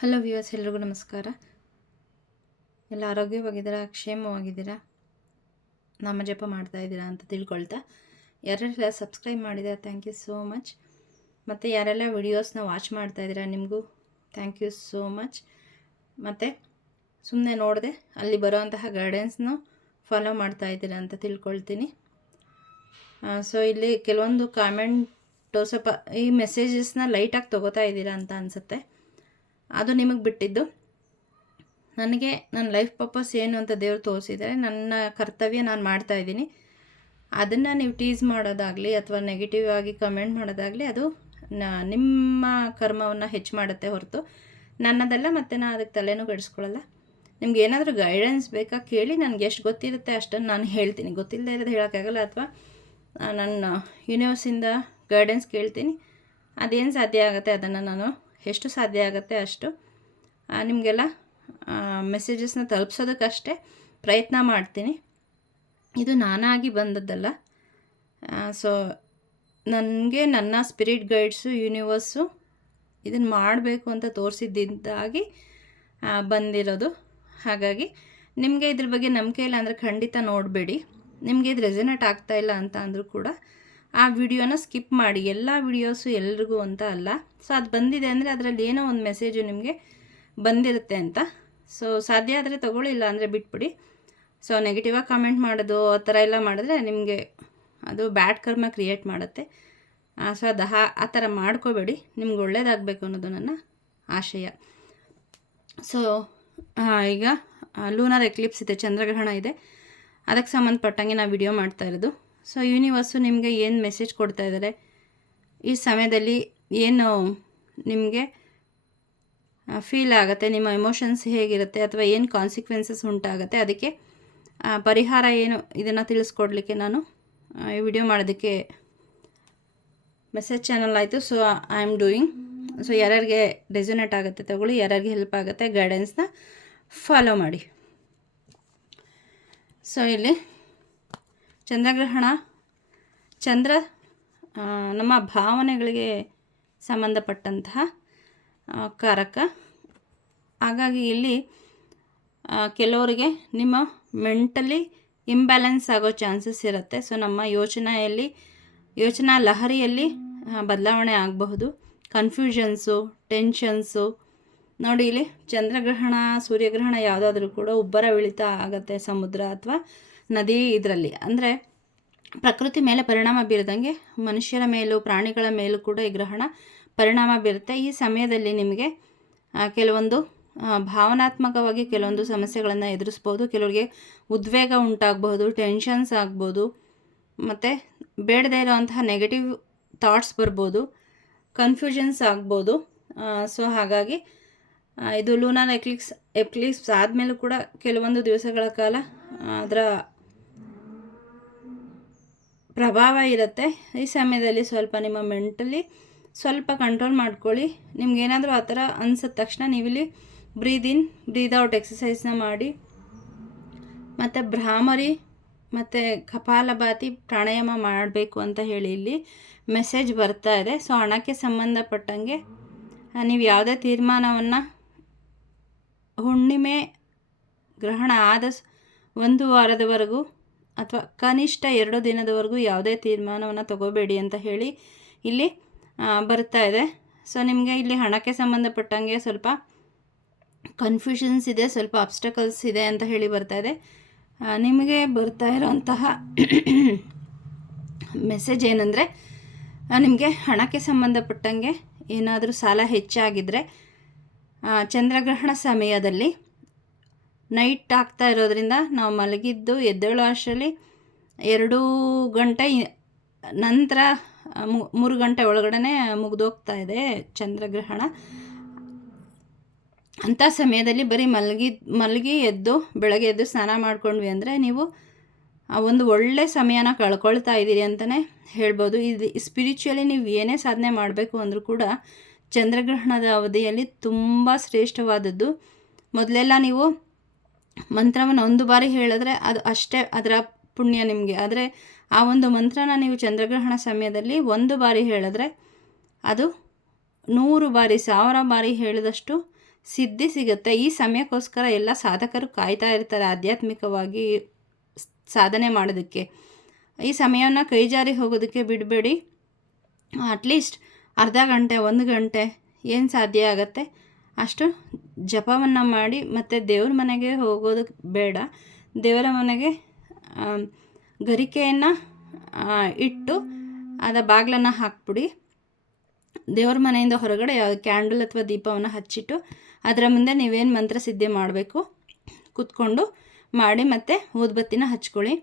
Hello viewers, ಎಲ್ರಿಗೂ ನಮಸ್ಕಾರ. ಎಲ್ಲ ಆರೋಗ್ಯವಾಗಿದ್ದೀರಾ, ಕ್ಷೇಮವಾಗಿದ್ದೀರಾ, ನಾಮಜಪ ಮಾಡ್ತಾ ಇದ್ದೀರಾ ಅಂತ ತಿಳ್ಕೊಳ್ತಾ, ಯಾರೆಲ್ಲ ಸಬ್ಸ್ಕ್ರೈಬ್ ಮಾಡಿದ್ದೀರಾ ಥ್ಯಾಂಕ್ ಯು ಸೋ ಮಚ್. ಮತ್ತು ಯಾರೆಲ್ಲ ವಿಡಿಯೋಸ್ನ ವಾಚ್ ಮಾಡ್ತಾ ಇದ್ದೀರಾ ನಿಮಗೂ ಥ್ಯಾಂಕ್ ಯು ಸೋ ಮಚ್. ಮತ್ತು ಸುಮ್ಮನೆ ನೋಡಿದೆ ಅಲ್ಲಿ ಬರೋವಂತಹ ಗೈಡೆನ್ಸ್ನ ಫಾಲೋ ಮಾಡ್ತಾ ಇದ್ದೀರಾ ಅಂತ ತಿಳ್ಕೊಳ್ತೀನಿ. ಸೊ ಇಲ್ಲಿ ಕೆಲವೊಂದು ಕಾಮೆಂಟು ಸ್ವಲ್ಪ ಈ ಮೆಸೇಜಸ್ನ ಲೈಟಾಗಿ ತೊಗೋತಾ ಇದ್ದೀರಾ ಅಂತ ಅನಿಸುತ್ತೆ. ಅದು ನಿಮಗೆ ಬಿಟ್ಟಿದ್ದು. ನನಗೆ ನನ್ನ ಲೈಫ್ ಪರ್ಪಸ್ ಏನು ಅಂತ ದೇವರು ತೋರಿಸಿದ್ದಾರೆ. ನನ್ನ ಕರ್ತವ್ಯ ನಾನು ಮಾಡ್ತಾಯಿದ್ದೀನಿ. ಅದನ್ನು ನೀವು ಟೀಸ್ ಮಾಡೋದಾಗಲಿ ಅಥವಾ ನೆಗೆಟಿವ್ ಆಗಿ ಕಮೆಂಟ್ ಮಾಡೋದಾಗಲಿ ಅದು ನಿಮ್ಮ ಕರ್ಮವನ್ನು ಹೆಚ್ಚು ಮಾಡುತ್ತೆ ಹೊರತು ನನ್ನದಲ್ಲ. ಮತ್ತು ನಾನು ಅದಕ್ಕೆ ತಲೆನೂ ಕೆಡಿಸ್ಕೊಳ್ಳಲ್ಲ. ನಿಮ್ಗೆ ಏನಾದರೂ ಗೈಡೆನ್ಸ್ ಬೇಕಾ ಕೇಳಿ, ನನಗೆ ಎಷ್ಟು ಗೊತ್ತಿರುತ್ತೆ ಅಷ್ಟನ್ನು ನಾನು ಹೇಳ್ತೀನಿ. ಗೊತ್ತಿಲ್ಲದೆ ಇರೋದು ಹೇಳೋಕ್ಕಾಗಲ್ಲ. ಅಥವಾ ನನ್ನ ಯೂನಿವರ್ಸಿಂದ ಗೈಡೆನ್ಸ್ ಕೇಳ್ತೀನಿ. ಅದೇನು ಸಾಧ್ಯ ಆಗುತ್ತೆ ಅದನ್ನು ನಾನು ಎಷ್ಟು ಸಾಧ್ಯ ಆಗುತ್ತೆ ಅಷ್ಟು ನಿಮಗೆಲ್ಲ ಮೆಸೇಜಸ್ನ ತಲುಪಿಸೋದಕ್ಕಷ್ಟೇ ಪ್ರಯತ್ನ ಮಾಡ್ತೀನಿ. ಇದು ನಾನಾಗಿ ಬಂದದ್ದಲ್ಲ. ಸೊ ನನಗೆ ನನ್ನ ಸ್ಪಿರಿಟ್ ಗೈಡ್ಸು ಯೂನಿವರ್ಸು ಇದನ್ನು ಮಾಡಬೇಕು ಅಂತ ತೋರಿಸಿದ್ದಾಗಿ ಬಂದಿರೋದು. ಹಾಗಾಗಿ ನಿಮಗೆ ಇದ್ರ ಬಗ್ಗೆ ನಂಬಿಕೆ ಇಲ್ಲ ಅಂದರೆ ಖಂಡಿತ ನೋಡಬೇಡಿ. ನಿಮಗೆ ಇದು ರೆಸನೇಟ್ ಆಗ್ತಾಯಿಲ್ಲ ಅಂತ ಅಂದರೂ ಕೂಡ ಆ ವಿಡಿಯೋನ ಸ್ಕಿಪ್ ಮಾಡಿ. ಎಲ್ಲ ವಿಡಿಯೋಸು ಎಲ್ರಿಗೂ ಅಂತ ಅಲ್ಲ. ಸೊ ಅದು ಬಂದಿದೆ ಅಂದರೆ ಅದರಲ್ಲಿ ಏನೋ ಒಂದು ಮೆಸೇಜು ನಿಮಗೆ ಬಂದಿರುತ್ತೆ ಅಂತ. ಸೊ ಸಾಧ್ಯ ಆದರೆ ತೊಗೊಳ್ಳಿಲ್ಲ ಅಂದರೆ ಬಿಟ್ಬಿಡಿ. ಸೊ ನೆಗೆಟಿವಾಗಿ ಕಮೆಂಟ್ ಮಾಡೋದು ಆ ಥರ ಎಲ್ಲ ಮಾಡಿದ್ರೆ ನಿಮಗೆ ಅದು ಬ್ಯಾಡ್ ಕರ್ಮ ಕ್ರಿಯೇಟ್ ಮಾಡುತ್ತೆ. ಸೊ ಅದು ಆ ಥರ ಮಾಡ್ಕೋಬೇಡಿ. ನಿಮ್ಗೆ ಒಳ್ಳೇದಾಗಬೇಕು ಅನ್ನೋದು ನನ್ನ ಆಶಯ. ಸೊ ಈಗ ಲೂನರ್ ಎಕ್ಲಿಪ್ಸ್ ಇದೆ, ಚಂದ್ರಗ್ರಹಣ ಇದೆ. ಅದಕ್ಕೆ ಸಂಬಂಧಪಟ್ಟಂಗೆ ನಾವು ವಿಡಿಯೋ ಮಾಡ್ತಾ ಇರೋದು. ಸೊ ಯೂನಿವರ್ಸು ನಿಮಗೆ ಏನು ಮೆಸೇಜ್ ಕೊಡ್ತಾ ಇದ್ದಾರೆ, ಈ ಸಮಯದಲ್ಲಿ ಏನು ನಿಮಗೆ ಫೀಲ್ ಆಗುತ್ತೆ, ನಿಮ್ಮ ಎಮೋಷನ್ಸ್ ಹೇಗಿರುತ್ತೆ, ಅಥವಾ ಏನು ಕಾನ್ಸಿಕ್ವೆನ್ಸಸ್ ಉಂಟಾಗುತ್ತೆ, ಅದಕ್ಕೆ ಪರಿಹಾರ ಏನು, ಇದನ್ನು ತಿಳಿಸ್ಕೊಡ್ಲಿಕ್ಕೆ ನಾನು ಈ ವಿಡಿಯೋ ಮಾಡೋದಕ್ಕೆ ಮೆಸೇಜ್ ಚಾನಲ್ ಆಯಿತು. So I am doing. So ಯಾರ್ಯಾರಿಗೆ ರೆಸೊನೇಟ್ ಆಗುತ್ತೆ ತಗೊಳ್ಳಿ, ಯಾರ್ಯಾರಿಗೆ ಹೆಲ್ಪ್ ಆಗುತ್ತೆ ಗೈಡೆನ್ಸ್ನ ಫಾಲೋ ಮಾಡಿ. ಸೊ ಇಲ್ಲಿ ಚಂದ್ರಗ್ರಹಣ, ಚಂದ್ರ ನಮ್ಮ ಭಾವನೆಗಳಿಗೆ ಸಂಬಂಧಪಟ್ಟಂತಹ ಕಾರಕ. ಹಾಗಾಗಿ ಇಲ್ಲಿ ಕೆಲವರಿಗೆ ನಿಮ್ಮ ಮೆಂಟಲಿ ಇಂಬ್ಯಾಲೆನ್ಸ್ ಆಗೋ ಚಾನ್ಸಸ್ ಇರುತ್ತೆ. ಸೊ ನಮ್ಮ ಯೋಚನಾ ಲಹರಿಯಲ್ಲಿ ಬದಲಾವಣೆ ಆಗಬಹುದು. Confusions, tensions. ನೋಡಿ ಇಲ್ಲಿ ಚಂದ್ರಗ್ರಹಣ, ಸೂರ್ಯಗ್ರಹಣ ಯಾವುದಾದ್ರೂ ಕೂಡ ಉಬ್ಬರವಿಳಿತ ಆಗುತ್ತೆ ಸಮುದ್ರ ಅಥವಾ ನದಿ. ಇದರಲ್ಲಿ ಅಂದರೆ ಪ್ರಕೃತಿ ಮೇಲೆ ಪರಿಣಾಮ ಬೀರದಂಗೆ ಮನುಷ್ಯರ ಮೇಲೂ ಪ್ರಾಣಿಗಳ ಮೇಲೂ ಕೂಡ ಈ ಗ್ರಹಣ ಪರಿಣಾಮ ಬೀರುತ್ತೆ. ಈ ಸಮಯದಲ್ಲಿ ನಿಮಗೆ ಕೆಲವೊಂದು ಭಾವನಾತ್ಮಕವಾಗಿ ಕೆಲವೊಂದು ಸಮಸ್ಯೆಗಳನ್ನು ಎದುರಿಸ್ಬೋದು. ಕೆಲವರಿಗೆ ಉದ್ವೇಗ ಉಂಟಾಗಬಹುದು, ಟೆನ್ಷನ್ಸ್ ಆಗ್ಬೋದು, ಮತ್ತು ಬೇಡದೇ ಇರೋವಂತಹ ನೆಗೆಟಿವ್ ಥಾಟ್ಸ್ ಬರ್ಬೋದು, ಕನ್ಫ್ಯೂಷನ್ಸ್ ಆಗ್ಬೋದು. ಸೊ ಹಾಗಾಗಿ ಇದು ಲೂನರ್ ಎಕ್ಲಿಪ್ಸ್ ಆದಮೇಲೂ ಕೂಡ ಕೆಲವೊಂದು ದಿವಸಗಳ ಕಾಲ ಅದರ ಪ್ರಭಾವ ಇರುತ್ತೆ. ಈ ಸಮಯದಲ್ಲಿ ಸ್ವಲ್ಪ ನಿಮ್ಮ ಮೆಂಟಲಿ ಸ್ವಲ್ಪ ಕಂಟ್ರೋಲ್ ಮಾಡ್ಕೊಳ್ಳಿ. ನಿಮ್ಗೇನಾದರೂ ಆ ಥರ ಅನಿಸಿದ ತಕ್ಷಣ ನೀವಿಲ್ಲಿ ಬ್ರೀದ್ ಇನ್ ಬ್ರೀದ್ ಔಟ್ ಎಕ್ಸಸೈಸ್ನ ಮಾಡಿ. ಮತ್ತು ಭ್ರಾಮರಿ ಮತ್ತು ಕಪಾಲಭಾತಿ ಪ್ರಾಣಾಯಾಮ ಮಾಡಬೇಕು ಅಂತ ಹೇಳಿ ಇಲ್ಲಿ ಮೆಸೇಜ್ ಬರ್ತಾ ಇದೆ. ಸೊ ಹಣಕ್ಕೆ ಸಂಬಂಧಪಟ್ಟಂಗೆ ನೀವು ಯಾವುದೇ ತೀರ್ಮಾನವನ್ನು ಹುಣ್ಣಿಮೆ ಗ್ರಹಣ ಆದ 1 ವಾರದವರೆಗೂ ಅಥವಾ ಕನಿಷ್ಠ 2 ದಿನದವರೆಗೂ ಯಾವುದೇ ತೀರ್ಮಾನವನ್ನು ತಗೋಬೇಡಿ ಅಂತ ಹೇಳಿ ಇಲ್ಲಿ ಬರ್ತಾ ಇದೆ. ಸೊ ನಿಮಗೆ ಇಲ್ಲಿ ಹಣಕ್ಕೆ ಸಂಬಂಧಪಟ್ಟಂಗೆ ಸ್ವಲ್ಪ ಕನ್ಫ್ಯೂಷನ್ಸ್ ಇದೆ, ಸ್ವಲ್ಪ ಅಬ್ಸ್ಟಕಲ್ಸ್ ಇದೆ ಅಂತ ಹೇಳಿ ಬರ್ತಾ ಇದೆ. ನಿಮಗೆ ಬರ್ತಾ ಇರೋಂತಹ ಮೆಸೇಜ್ ಏನಂದರೆ, ನಿಮಗೆ ಹಣಕ್ಕೆ ಸಂಬಂಧಪಟ್ಟಂಗೆ ಏನಾದರೂ ಸಾಲ ಹೆಚ್ಚಾಗಿದ್ದರೆ ಚಂದ್ರಗ್ರಹಣ ಸಮಯದಲ್ಲಿ ನೈಟ್ ಆಗ್ತಾ ಇರೋದ್ರಿಂದ ನಾವು ಮಲಗಿದ್ದು ಎದ್ದೇಳೋ ಅಷ್ಟರಲ್ಲಿ 2 ಗಂಟೆ ನಂತರ 3 ಗಂಟೆ ಒಳಗಡೆ ಮುಗಿದೋಗ್ತಾ ಇದೆ ಚಂದ್ರಗ್ರಹಣ. ಅಂಥ ಸಮಯದಲ್ಲಿ ಬರೀ ಮಲಗಿ ಎದ್ದು ಬೆಳಗ್ಗೆ ಎದ್ದು ಸ್ನಾನ ಮಾಡ್ಕೊಂಡ್ವಿ ಅಂದರೆ ನೀವು ಒಂದು ಒಳ್ಳೆ ಸಮಯನ ಕಳ್ಕೊಳ್ತಾ ಇದ್ದೀರಿ ಅಂತಲೇ ಹೇಳ್ಬೋದು. ಇದು ಸ್ಪಿರಿಚುವಲಿ ನೀವು ಏನೇ ಸಾಧನೆ ಮಾಡಬೇಕು ಅಂದರೂ ಕೂಡ ಚಂದ್ರಗ್ರಹಣದ ಅವಧಿಯಲ್ಲಿ ತುಂಬ ಶ್ರೇಷ್ಠವಾದದ್ದು. ಮೊದಲೆಲ್ಲ ನೀವು ಮಂತ್ರವನ್ನು 1 ಬಾರಿ ಹೇಳಿದ್ರೆ ಅದು ಅಷ್ಟೇ ಅದರ ಪುಣ್ಯ ನಿಮಗೆ. ಆದರೆ ಆ ಒಂದು ಮಂತ್ರನ ನೀವು ಚಂದ್ರಗ್ರಹಣ ಸಮಯದಲ್ಲಿ 1 ಬಾರಿ ಹೇಳಿದ್ರೆ ಅದು 100 ಬಾರಿ 1000 ಬಾರಿ ಹೇಳಿದಷ್ಟು ಸಿದ್ಧಿ ಸಿಗುತ್ತೆ. ಈ ಸಮಯಕ್ಕೋಸ್ಕರ ಎಲ್ಲ ಸಾಧಕರು ಕಾಯ್ತಾ ಇರ್ತಾರೆ ಆಧ್ಯಾತ್ಮಿಕವಾಗಿ ಸಾಧನೆ ಮಾಡೋದಕ್ಕೆ. ಈ ಸಮಯವನ್ನು ಕೈ ಜಾರಿ ಹೋಗೋದಕ್ಕೆ ಬಿಡಬೇಡಿ. ಅಟ್ಲೀಸ್ಟ್ ಅರ್ಧ ಗಂಟೆ 1 ಗಂಟೆ ಏನು ಸಾಧ್ಯ ಆಗುತ್ತೆ ಅಷ್ಟು ಜಪವನ್ನು ಮಾಡಿ. ಮತ್ತು ದೇವ್ರ ಮನೆಗೆ ಹೋಗೋದಕ್ಕೆ ಬೇಡ, ದೇವರ ಮನೆಗೆ ಗರಿಕೆಯನ್ನು ಇಟ್ಟು ಅದ ಬಾಗಿಲನ್ನು ಹಾಕ್ಬಿಡಿ. ದೇವ್ರ ಮನೆಯಿಂದ ಹೊರಗಡೆ ಯಾವ ಕ್ಯಾಂಡಲ್ ಅಥವಾ ದೀಪವನ್ನು ಹಚ್ಚಿಟ್ಟು ಅದರ ಮುಂದೆ ನೀವೇನು ಮಂತ್ರ ಸಿದ್ಧಿ ಮಾಡಬೇಕು ಕೂತ್ಕೊಂಡು ಮಾಡಿ, ಮತ್ತು ಊದುಬತ್ತಿನ ಹಚ್ಕೊಳ್ಳಿ.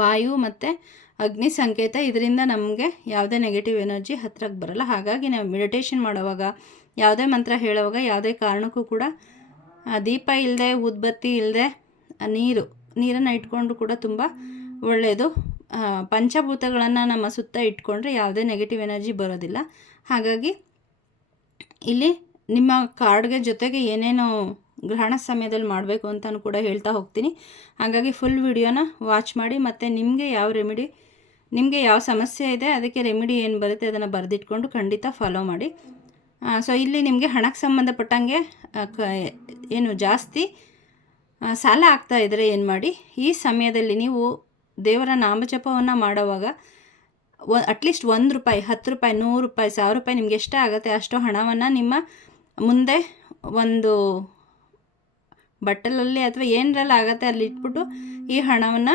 ವಾಯು ಮತ್ತು ಅಗ್ನಿ ಸಂಕೇತ, ಇದರಿಂದ ನಮಗೆ ಯಾವುದೇ ನೆಗೆಟಿವ್ ಎನರ್ಜಿ ಹತ್ರಕ್ಕೆ ಬರಲ್ಲ. ಹಾಗಾಗಿ ನಾವು ಮೆಡಿಟೇಷನ್ ಮಾಡುವಾಗ, ಯಾವುದೇ ಮಂತ್ರ ಹೇಳುವಾಗ ಯಾವುದೇ ಕಾರಣಕ್ಕೂ ಕೂಡ ದೀಪ ಇಲ್ಲದೆ, ಊದುಬತ್ತಿ ಇಲ್ಲದೆ, ನೀರನ್ನು ಇಟ್ಕೊಂಡು ಕೂಡ ತುಂಬ ಒಳ್ಳೆಯದು. ಪಂಚಭೂತಗಳನ್ನು ನಮ್ಮ ಸುತ್ತ ಇಟ್ಕೊಂಡ್ರೆ ಯಾವುದೇ ನೆಗೆಟಿವ್ ಎನರ್ಜಿ ಬರೋದಿಲ್ಲ. ಹಾಗಾಗಿ ಇಲ್ಲಿ ನಿಮ್ಮ ಕಾರ್ಡ್ಗೆ ಜೊತೆಗೆ ಏನೇನು ಗ್ರಹಣ ಸಮಯದಲ್ಲಿ ಮಾಡಬೇಕು ಅಂತಲೂ ಕೂಡ ಹೇಳ್ತಾ ಹೋಗ್ತೀನಿ. ಹಾಗಾಗಿ ಫುಲ್ ವಿಡಿಯೋನ ವಾಚ್ ಮಾಡಿ. ಮತ್ತು ನಿಮಗೆ ಯಾವ ಸಮಸ್ಯೆ ಇದೆ ಅದಕ್ಕೆ ರೆಮಿಡಿ ಏನು ಬರುತ್ತೆ ಅದನ್ನು ಬರೆದಿಟ್ಕೊಂಡು ಖಂಡಿತ ಫಾಲೋ ಮಾಡಿ. ಸೊ ಇಲ್ಲಿ ನಿಮಗೆ ಹಣಕ್ಕೆ ಸಂಬಂಧಪಟ್ಟಂಗೆ ಏನು ಜಾಸ್ತಿ ಸಾಲ ಆಗ್ತಾ ಇದ್ದರೆ ಏನು ಮಾಡಿ, ಈ ಸಮಯದಲ್ಲಿ ನೀವು ದೇವರ ನಾಮಜಪವನ್ನು ಮಾಡುವಾಗ ಅಟ್ಲೀಸ್ಟ್ ₹1, ₹10, ₹100, ₹1000 ನಿಮ್ಗೆ ಎಷ್ಟು ಆಗುತ್ತೆ ಅಷ್ಟು ಹಣವನ್ನು ನಿಮ್ಮ ಮುಂದೆ ಒಂದು ಬಟ್ಟಲಲ್ಲಿ ಅಥವಾ ಏನರಲ್ಲಿ ಆಗುತ್ತೆ ಅಲ್ಲಿ ಇಟ್ಬಿಟ್ಟು ಈ ಹಣವನ್ನು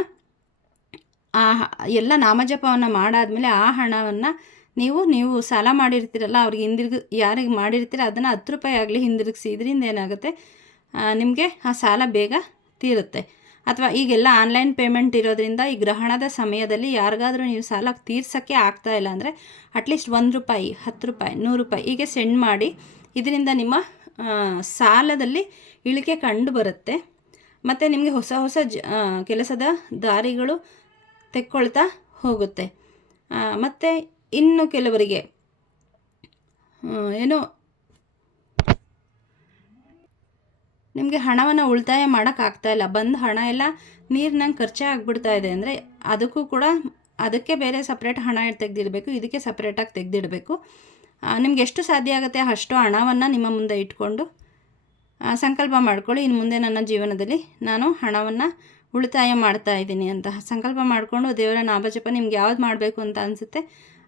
ಎಲ್ಲ ನಾಮಜಪವನ್ನು ಮಾಡಾದಮೇಲೆ ಆ ಹಣವನ್ನು ನೀವು ಸಾಲ ಮಾಡಿರ್ತೀರಲ್ಲ ಅವ್ರಿಗೆ ಯಾರಿಗೆ ಮಾಡಿರ್ತೀರ ಅದನ್ನು ₹10 ಆಗಲಿ ಹಿಂದಿರುಗಿಸಿ. ಇದರಿಂದ ಏನಾಗುತ್ತೆ, ನಿಮಗೆ ಆ ಸಾಲ ಬೇಗ ತೀರುತ್ತೆ. ಅಥವಾ ಈಗೆಲ್ಲ ಆನ್ಲೈನ್ ಪೇಮೆಂಟ್ ಇರೋದ್ರಿಂದ ಈ ಗ್ರಹಣದ ಸಮಯದಲ್ಲಿ ಯಾರಿಗಾದರೂ ನೀವು ಸಾಲ ತೀರ್ಸೋಕ್ಕೆ ಆಗ್ತಾಯಿಲ್ಲ ಅಂದರೆ ಅಟ್ಲೀಸ್ಟ್ ₹1, ₹10, ₹100 ಹೀಗೆ ಸೆಂಡ್ ಮಾಡಿ. ಇದರಿಂದ ನಿಮ್ಮ ಸಾಲದಲ್ಲಿ ಇಳಿಕೆ ಕಂಡು ಬರುತ್ತೆ. ಮತ್ತು ನಿಮಗೆ ಹೊಸ ಕೆಲಸದ ದಾರಿಗಳು ತೆಕ್ಕೊಳ್ತಾ ಹೋಗುತ್ತೆ. ಮತ್ತು ಇನ್ನು ಕೆಲವರಿಗೆ ನಿಮಗೆ ಹಣವನ್ನು ಉಳಿತಾಯ ಮಾಡೋಕ್ಕಾಗ್ತಾಯಿಲ್ಲ, ಬಂದ ಹಣ ಎಲ್ಲ ನೀರಿನಂಗೆ ಖರ್ಚೇ ಆಗಿಬಿಡ್ತಾ ಇದೆ ಅಂದರೆ ಅದಕ್ಕೆ ಬೇರೆ ಸಪ್ರೇಟ್ ಹಣ ತೆಗೆದಿಡಬೇಕು, ಇದಕ್ಕೆ ಸಪ್ರೇಟಾಗಿ ತೆಗೆದಿಡಬೇಕು. ನಿಮ್ಗೆ ಎಷ್ಟು ಸಾಧ್ಯ ಆಗುತ್ತೆ ಅಷ್ಟು ಹಣವನ್ನು ನಿಮ್ಮ ಮುಂದೆ ಇಟ್ಕೊಂಡು ಸಂಕಲ್ಪ ಮಾಡ್ಕೊಳ್ಳಿ. ಇನ್ನು ಮುಂದೆ ನನ್ನ ಜೀವನದಲ್ಲಿ ನಾನು ಹಣವನ್ನು ಉಳಿತಾಯ ಮಾಡ್ತಾ ಇದ್ದೀನಿ ಅಂತ ಸಂಕಲ್ಪ ಮಾಡಿಕೊಂಡು ದೇವರ ನಾಮಜಪ ನಿಮ್ಗೆ ಯಾವ್ದು ಮಾಡಬೇಕು ಅಂತ ಅನಿಸುತ್ತೆ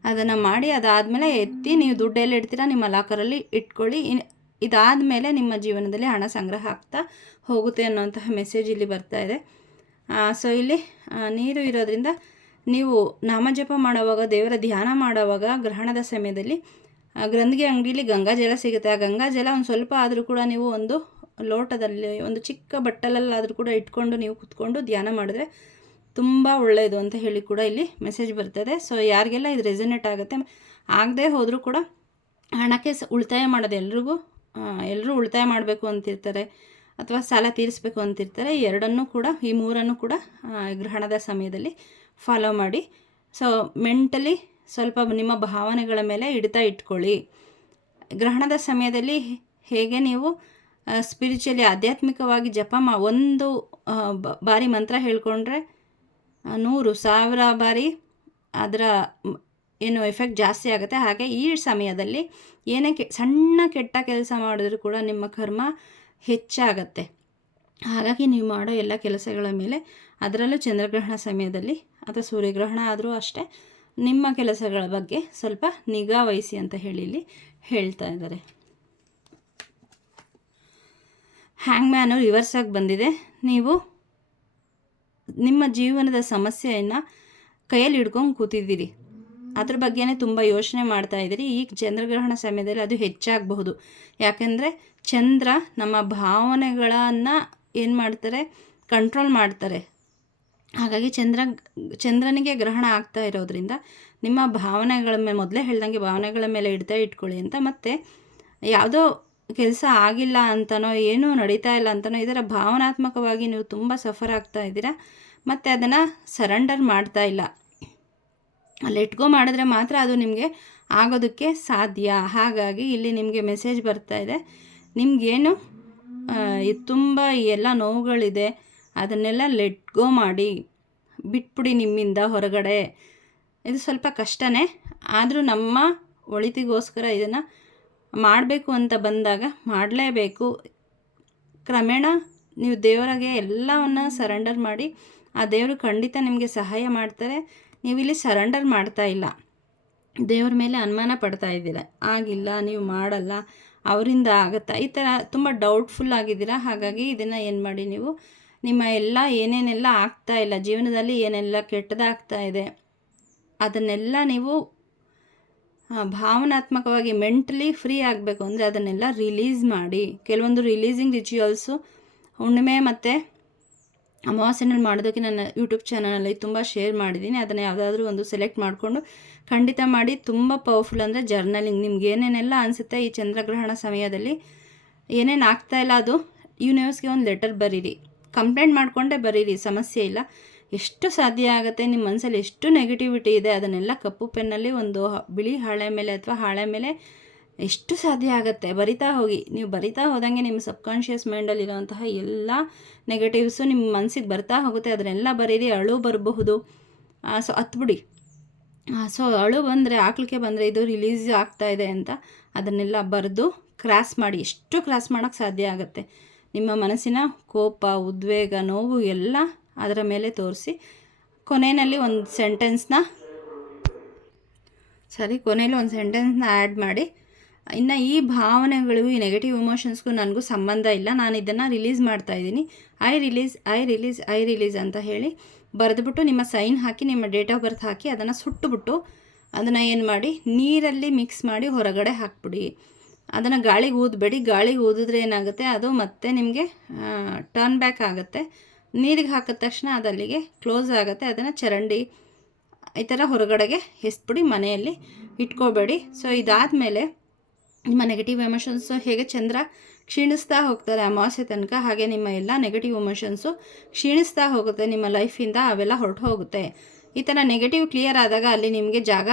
ಅದನ್ನು ಮಾಡಿ. ಅದಾದಮೇಲೆ ಎತ್ತಿ ನೀವು ದುಡ್ಡೆಲ್ಲ ಇಡ್ತೀರಾ ನಿಮ್ಮ ಲಾಕರಲ್ಲಿ ಇಟ್ಕೊಳ್ಳಿ. ಇದಾದಮೇಲೆ ನಿಮ್ಮ ಜೀವನದಲ್ಲಿ ಹಣ ಸಂಗ್ರಹ ಆಗ್ತಾ ಹೋಗುತ್ತೆ ಅನ್ನೋಂತಹ ಮೆಸೇಜ್ ಇಲ್ಲಿ ಬರ್ತಾ ಇದೆ. ಸೊ ಇಲ್ಲಿ ನೀರು ಇರೋದ್ರಿಂದ ನೀವು ನಾಮಜಪ ಮಾಡುವಾಗ, ದೇವರ ಧ್ಯಾನ ಮಾಡುವಾಗ ಗ್ರಹಣದ ಸಮಯದಲ್ಲಿ ಗ್ರಂಥಿಗೆ ಅಂಗಡಿಲಿ ಗಂಗಾಜಲ ಸಿಗುತ್ತೆ. ಆ ಗಂಗಾಜಲ ಒಂದು ಸ್ವಲ್ಪ ಆದರೂ ಕೂಡ ನೀವು ಒಂದು ಲೋಟದಲ್ಲಿ ಒಂದು ಚಿಕ್ಕ ಬಟ್ಟಲಲ್ಲಾದರೂ ಕೂಡ ಇಟ್ಕೊಂಡು ನೀವು ಕೂತ್ಕೊಂಡು ಧ್ಯಾನ ಮಾಡಿದ್ರೆ ತುಂಬ ಒಳ್ಳೆಯದು ಅಂತ ಹೇಳಿ ಕೂಡ ಇಲ್ಲಿ ಮೆಸೇಜ್ ಬರ್ತದೆ. ಸೊ ಯಾರಿಗೆಲ್ಲ ಇದು ರೆಸನೇಟ್ ಆಗುತ್ತೆ, ಆಗದೆ ಹೋದರೂ ಕೂಡ ಹಣಕ್ಕೆ ಉಳಿತಾಯ ಮಾಡೋದು ಎಲ್ಲರೂ ಉಳಿತಾಯ ಮಾಡಬೇಕು ಅಂತಿರ್ತಾರೆ ಅಥವಾ ಸಾಲ ತೀರಿಸಬೇಕು ಅಂತಿರ್ತಾರೆ. ಈ ಮೂರನ್ನು ಕೂಡ ಗ್ರಹಣದ ಸಮಯದಲ್ಲಿ ಫಾಲೋ ಮಾಡಿ. ಸೊ ಮೆಂಟಲಿ ಸ್ವಲ್ಪ ನಿಮ್ಮ ಭಾವನೆಗಳ ಮೇಲೆ ಹಿಡಿತ ಇಟ್ಕೊಳ್ಳಿ. ಗ್ರಹಣದ ಸಮಯದಲ್ಲಿ ಹೇಗೆ ನೀವು ಸ್ಪಿರಿಚುವಲಿ ಆಧ್ಯಾತ್ಮಿಕವಾಗಿ ಒಂದು ಬಾರಿ ಮಂತ್ರ ಹೇಳ್ಕೊಂಡ್ರೆ 100,000 ಬಾರಿ ಅದರ ಎಫೆಕ್ಟ್ ಜಾಸ್ತಿ ಆಗುತ್ತೆ. ಹಾಗೆ ಈ ಸಮಯದಲ್ಲಿ ಏನೇ ಸಣ್ಣ ಕೆಟ್ಟ ಕೆಲಸ ಮಾಡಿದ್ರೂ ಕೂಡ ನಿಮ್ಮ ಕರ್ಮ ಹೆಚ್ಚಾಗತ್ತೆ. ಹಾಗಾಗಿ ನೀವು ಮಾಡೋ ಎಲ್ಲ ಕೆಲಸಗಳ ಮೇಲೆ, ಅದರಲ್ಲೂ ಚಂದ್ರಗ್ರಹಣ ಸಮಯದಲ್ಲಿ ಅಥವಾ ಸೂರ್ಯಗ್ರಹಣ ಆದರೂ ಅಷ್ಟೇ, ನಿಮ್ಮ ಕೆಲಸಗಳ ಬಗ್ಗೆ ಸ್ವಲ್ಪ ನಿಗಾ ವಹಿಸಿ ಅಂತ ಹೇಳಿ ಇಲ್ಲಿ ಹೇಳ್ತಾ ಇದ್ದಾರೆ. ಹ್ಯಾಂಗ್ಮ್ಯಾನು ರಿವರ್ಸ್ ಆಗಿ ಬಂದಿದೆ. ನೀವು ನಿಮ್ಮ ಜೀವನದ ಸಮಸ್ಯೆಯನ್ನು ಕೈಯಲ್ಲಿ ಹಿಡ್ಕೊಂಡು ಕೂತಿದ್ದೀರಿ, ಅದ್ರ ಬಗ್ಗೆನೇ ತುಂಬ ಯೋಚನೆ ಮಾಡ್ತಾ ಇದ್ದೀರಿ. ಈ ಚಂದ್ರಗ್ರಹಣ ಸಮಯದಲ್ಲಿ ಅದು ಹೆಚ್ಚಾಗಬಹುದು. ಯಾಕೆಂದರೆ ಚಂದ್ರ ನಮ್ಮ ಭಾವನೆಗಳನ್ನು ಏನು ಮಾಡ್ತಾರೆ, ಕಂಟ್ರೋಲ್ ಮಾಡ್ತಾರೆ. ಹಾಗಾಗಿ ಚಂದ್ರನಿಗೆ ಗ್ರಹಣ ಆಗ್ತಾ ಇರೋದ್ರಿಂದ ನಿಮ್ಮ ಭಾವನೆಗಳ ಮೇಲೆ, ಮೊದಲೇ ಹೇಳ್ದಂಗೆ ಭಾವನೆಗಳ ಮೇಲೆ ಹಿಡಿತ ಇಟ್ಕೊಳ್ಳಿ ಅಂತ. ಮತ್ತು ಯಾವುದೋ ಕೆಲಸ ಆಗಿಲ್ಲ ಅಂತನೋ, ಏನೂ ನಡೀತಾ ಇಲ್ಲ ಅಂತನೋ, ಇದರ ಭಾವನಾತ್ಮಕವಾಗಿ ನೀವು ತುಂಬ ಸಫರ್ ಆಗ್ತಾ ಇದ್ದೀರಾ ಮತ್ತು ಅದನ್ನು ಸರೆಂಡರ್ ಮಾಡ್ತಾ ಇಲ್ಲ. ಲೆಟ್ ಗೋ ಮಾಡಿದ್ರೆ ಮಾತ್ರ ಅದು ನಿಮಗೆ ಆಗೋದಕ್ಕೆ ಸಾಧ್ಯ. ಹಾಗಾಗಿ ಇಲ್ಲಿ ನಿಮಗೆ ಮೆಸೇಜ್ ಬರ್ತಾ ಇದೆ, ನಿಮಗೇನು ತುಂಬ ಎಲ್ಲ ನೋವುಗಳಿದೆ ಅದನ್ನೆಲ್ಲ ಲೆಟ್ ಗೋ ಮಾಡಿ ಬಿಟ್ಬಿಡಿ ನಿಮ್ಮಿಂದ ಹೊರಗಡೆ. ಇದು ಸ್ವಲ್ಪ ಕಷ್ಟನೇ, ಆದರೂ ನಮ್ಮ ಒಳಿತಿಗೋಸ್ಕರ ಇದನ್ನು ಮಾಡಬೇಕು ಅಂತ ಬಂದಾಗ ಮಾಡಲೇಬೇಕು. ಕ್ರಮೇಣ ನೀವು ದೇವರಿಗೆ ಎಲ್ಲವನ್ನು ಸರೆಂಡರ್ ಮಾಡಿ ಆ ದೇವರು ಖಂಡಿತ ನಿಮಗೆ ಸಹಾಯ ಮಾಡ್ತಾರೆ. ನೀವಿಲ್ಲಿ ಸರೆಂಡರ್ ಮಾಡ್ತಾ ಇಲ್ಲ, ದೇವ್ರ ಮೇಲೆ ಅನುಮಾನ ಪಡ್ತಾ ಇದ್ದೀರ, ಆಗಿಲ್ಲ, ನೀವು ಮಾಡಲ್ಲ, ಅವರಿಂದ ಆಗುತ್ತಾ, ಈ ಥರ ತುಂಬ ಡೌಟ್ಫುಲ್ ಆಗಿದ್ದೀರಾ. ಹಾಗಾಗಿ ಇದನ್ನು ಏನು ಮಾಡಿ, ನೀವು ನಿಮ್ಮ ಎಲ್ಲ ಏನೇನೆಲ್ಲ ಆಗ್ತಾ ಇಲ್ಲ ಜೀವನದಲ್ಲಿ, ಏನೆಲ್ಲ ಕೆಟ್ಟದಾಗ್ತಾ ಇದೆ ಅದನ್ನೆಲ್ಲ ನೀವು ಭಾವನಾತ್ಮಕವಾಗಿ ಮೆಂಟಲಿ ಫ್ರೀ ಆಗಬೇಕು ಅಂದರೆ ಅದನ್ನೆಲ್ಲ ರಿಲೀಸ್ ಮಾಡಿ. ಕೆಲವೊಂದು ರಿಲೀಸಿಂಗ್ ರಿಚುವಲ್ಸು ಹುಣ್ಣಿಮೆ ಮತ್ತು ಅಮಾವಾಸ್ಯೆನಲ್ಲಿ ಮಾಡೋದಕ್ಕೆ ನನ್ನ ಯೂಟ್ಯೂಬ್ ಚಾನಲಲ್ಲಿ ತುಂಬ ಶೇರ್ ಮಾಡಿದ್ದೀನಿ. ಅದನ್ನು ಯಾವುದಾದ್ರೂ ಒಂದು ಸೆಲೆಕ್ಟ್ ಮಾಡಿಕೊಂಡು ಖಂಡಿತ ಮಾಡಿ. ತುಂಬ ಪವರ್ಫುಲ್ ಅಂದರೆ ಜರ್ನಲಿಂಗ್. ನಿಮ್ಗೆ ಏನೇನೆಲ್ಲ ಅನಿಸುತ್ತೆ ಈ ಚಂದ್ರಗ್ರಹಣ ಸಮಯದಲ್ಲಿ ಏನೇನು ಆಗ್ತಾಯಿಲ್ಲ ಅದು ಯೂನಿವರ್ಸ್ಗೆ ಒಂದು ಲೆಟರ್ ಬರೀರಿ, ಕಂಪ್ಲೇಂಟ್ ಮಾಡಿಕೊಂಡೇ ಬರೀರಿ, ಸಮಸ್ಯೆ ಇಲ್ಲ. ಎಷ್ಟು ಸಾಧ್ಯ ಆಗುತ್ತೆ, ನಿಮ್ಮ ಮನಸ್ಸಲ್ಲಿ ಎಷ್ಟು ನೆಗೆಟಿವಿಟಿ ಇದೆ ಅದನ್ನೆಲ್ಲ ಕಪ್ಪು ಪೆನ್ನಲ್ಲಿ ಒಂದು ಬಿಳಿ ಹಾಳೆ ಮೇಲೆ ಅಥವಾ ಹಾಳೆ ಮೇಲೆ ಎಷ್ಟು ಸಾಧ್ಯ ಆಗುತ್ತೆ ಬರಿತಾ ಹೋಗಿ. ನೀವು ಬರಿತಾ ಹೋದಂಗೆ ನಿಮ್ಮ ಸಬ್ಕಾನ್ಷಿಯಸ್ ಮೈಂಡಲ್ಲಿರೋಂತಹ ಎಲ್ಲ ನೆಗೆಟಿವ್ಸು ನಿಮ್ಮ ಮನಸ್ಸಿಗೆ ಬರ್ತಾ ಹೋಗುತ್ತೆ. ಅದನ್ನೆಲ್ಲ ಬರೀರಿ. ಅಳು ಬರಬಹುದು, ಸೊ ಹತ್ಬಿಡಿ. ಸೊ ಅಳು ಬಂದರೆ, ಆಕಳಿಕೆ ಬಂದರೆ ಇದು ರಿಲೀಸ್ ಆಗ್ತಾಯಿದೆ ಅಂತ ಅದನ್ನೆಲ್ಲ ಬರೆದು ಕ್ರಾಸ್ ಮಾಡಿ. ಎಷ್ಟು ಕ್ರಾಸ್ ಮಾಡೋಕ್ಕೆ ಸಾಧ್ಯ ಆಗುತ್ತೆ. ನಿಮ್ಮ ಮನಸ್ಸಿನ ಕೋಪ, ಉದ್ವೇಗ, ನೋವು ಎಲ್ಲ ಅದರ ಮೇಲೆ ತೋರಿಸಿ ಕೊನೆಯಲ್ಲಿ ಒಂದು ಸೆಂಟೆನ್ಸ್ನ ಆ್ಯಡ್ ಮಾಡಿ. ಇನ್ನು ಈ ಭಾವನೆಗಳು, ಈ ನೆಗೆಟಿವ್ ಎಮೋಷನ್ಸ್ಗೂ ನನಗೂ ಸಂಬಂಧ ಇಲ್ಲ, ನಾನು ಇದನ್ನು ರಿಲೀಸ್ ಮಾಡ್ತಾಯಿದ್ದೀನಿ, ಐ ರಿಲೀಸ್ ಅಂತ ಹೇಳಿ ಬರೆದುಬಿಟ್ಟು ನಿಮ್ಮ ಸೈನ್ ಹಾಕಿ, ನಿಮ್ಮ ಡೇಟ್ ಆಫ್ ಬರ್ತ್ ಹಾಕಿ ಅದನ್ನು ಸುಟ್ಟುಬಿಟ್ಟು ಅದನ್ನು ಏನು ಮಾಡಿ, ನೀರಲ್ಲಿ ಮಿಕ್ಸ್ ಮಾಡಿ ಹೊರಗಡೆ ಹಾಕ್ಬಿಡಿ. ಅದನ್ನು ಗಾಳಿಗೆ ಊದಬೇಡಿ. ಗಾಳಿಗೆ ಊದಿದ್ರೆ ಏನಾಗುತ್ತೆ, ಅದು ಮತ್ತೆ ನಿಮಗೆ ಟರ್ನ್ ಬ್ಯಾಕ್ ಆಗುತ್ತೆ. ನೀರಿಗೆ ಹಾಕಿದ ತಕ್ಷಣ ಅದು ಅಲ್ಲಿಗೆ ಕ್ಲೋಸ್ ಆಗುತ್ತೆ. ಅದನ್ನು ಚರಂಡಿ ಈ ಥರ ಹೊರಗಡೆಗೆ ಎಸ್ಬಿಡಿ, ಮನೆಯಲ್ಲಿ ಇಟ್ಕೋಬೇಡಿ. ಸೊ ಇದಾದಮೇಲೆ ನಿಮ್ಮ ನೆಗೆಟಿವ್ ಎಮೋಷನ್ಸು ಹೇಗೆ ಚಂದ್ರ ಕ್ಷೀಣಿಸ್ತಾ ಹೋಗ್ತಾರೆ ಅಮಾವಾಸ್ಯೆ ತನಕ, ಹಾಗೆ ನಿಮ್ಮ ಎಲ್ಲ ನೆಗೆಟಿವ್ ಎಮೋಷನ್ಸು ಕ್ಷೀಣಿಸ್ತಾ ಹೋಗುತ್ತೆ ನಿಮ್ಮ ಲೈಫಿಂದ, ಅವೆಲ್ಲ ಹೊರಟು ಹೋಗುತ್ತೆ. ಈ ಥರ ನೆಗೆಟಿವ್ ಕ್ಲಿಯರ್ ಆದಾಗ ಅಲ್ಲಿ ನಿಮಗೆ ಜಾಗ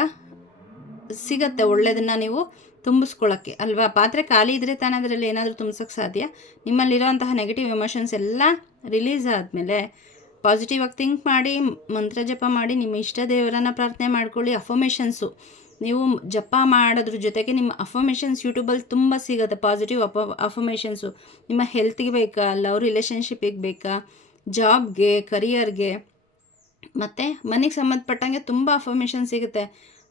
ಸಿಗುತ್ತೆ ಒಳ್ಳೆಯದನ್ನು ನೀವು ತುಂಬಿಸ್ಕೊಳ್ಳೋಕ್ಕೆ ಅಲ್ವಾ. ಪಾತ್ರೆ ಖಾಲಿ ಇದ್ದರೆ ತಾನೇ ಅದರಲ್ಲಿ ಏನಾದರೂ ತುಂಬಿಸೋಕ್ಕೆ ಸಾಧ್ಯ. ನಿಮ್ಮಲ್ಲಿರೋಂತಹ ನೆಗೆಟಿವ್ ಎಮೋಷನ್ಸ್ ಎಲ್ಲ ರಿಲೀಸ್ ಆದಮೇಲೆ ಪಾಸಿಟಿವ್ ಆಗಿ ಥಿಂಕ್ ಮಾಡಿ, ಮಂತ್ರ ಜಪ ಮಾಡಿ, ನಿಮ್ಮ ಇಷ್ಟ ದೇವರನ್ನು ಪ್ರಾರ್ಥನೆ ಮಾಡ್ಕೊಳ್ಳಿ. ಅಫರ್ಮೇಷನ್ಸು ನೀವು ಜಪ ಮಾಡೋದ್ರ ಜೊತೆಗೆ ನಿಮ್ಮ ಅಫರ್ಮೇಷನ್ಸ್ ಯೂಟ್ಯೂಬಲ್ಲಿ ತುಂಬ ಸಿಗುತ್ತೆ. ಪಾಸಿಟಿವ್ ಅಫರ್ಮೇಷನ್ಸು ನಿಮ್ಮ ಹೆಲ್ತ್ಗೆ ಬೇಕಾ, ಲವ್ ರಿಲೇಷನ್ಶಿಪ್ಪಿಗೆ ಬೇಕಾ, ಜಾಬ್ಗೆ, ಕರಿಯರ್ಗೆ ಮತ್ತು ಮನೆಗೆ ಸಂಬಂಧಪಟ್ಟಂಗೆ ತುಂಬ ಅಫರ್ಮೇಷನ್ ಸಿಗುತ್ತೆ.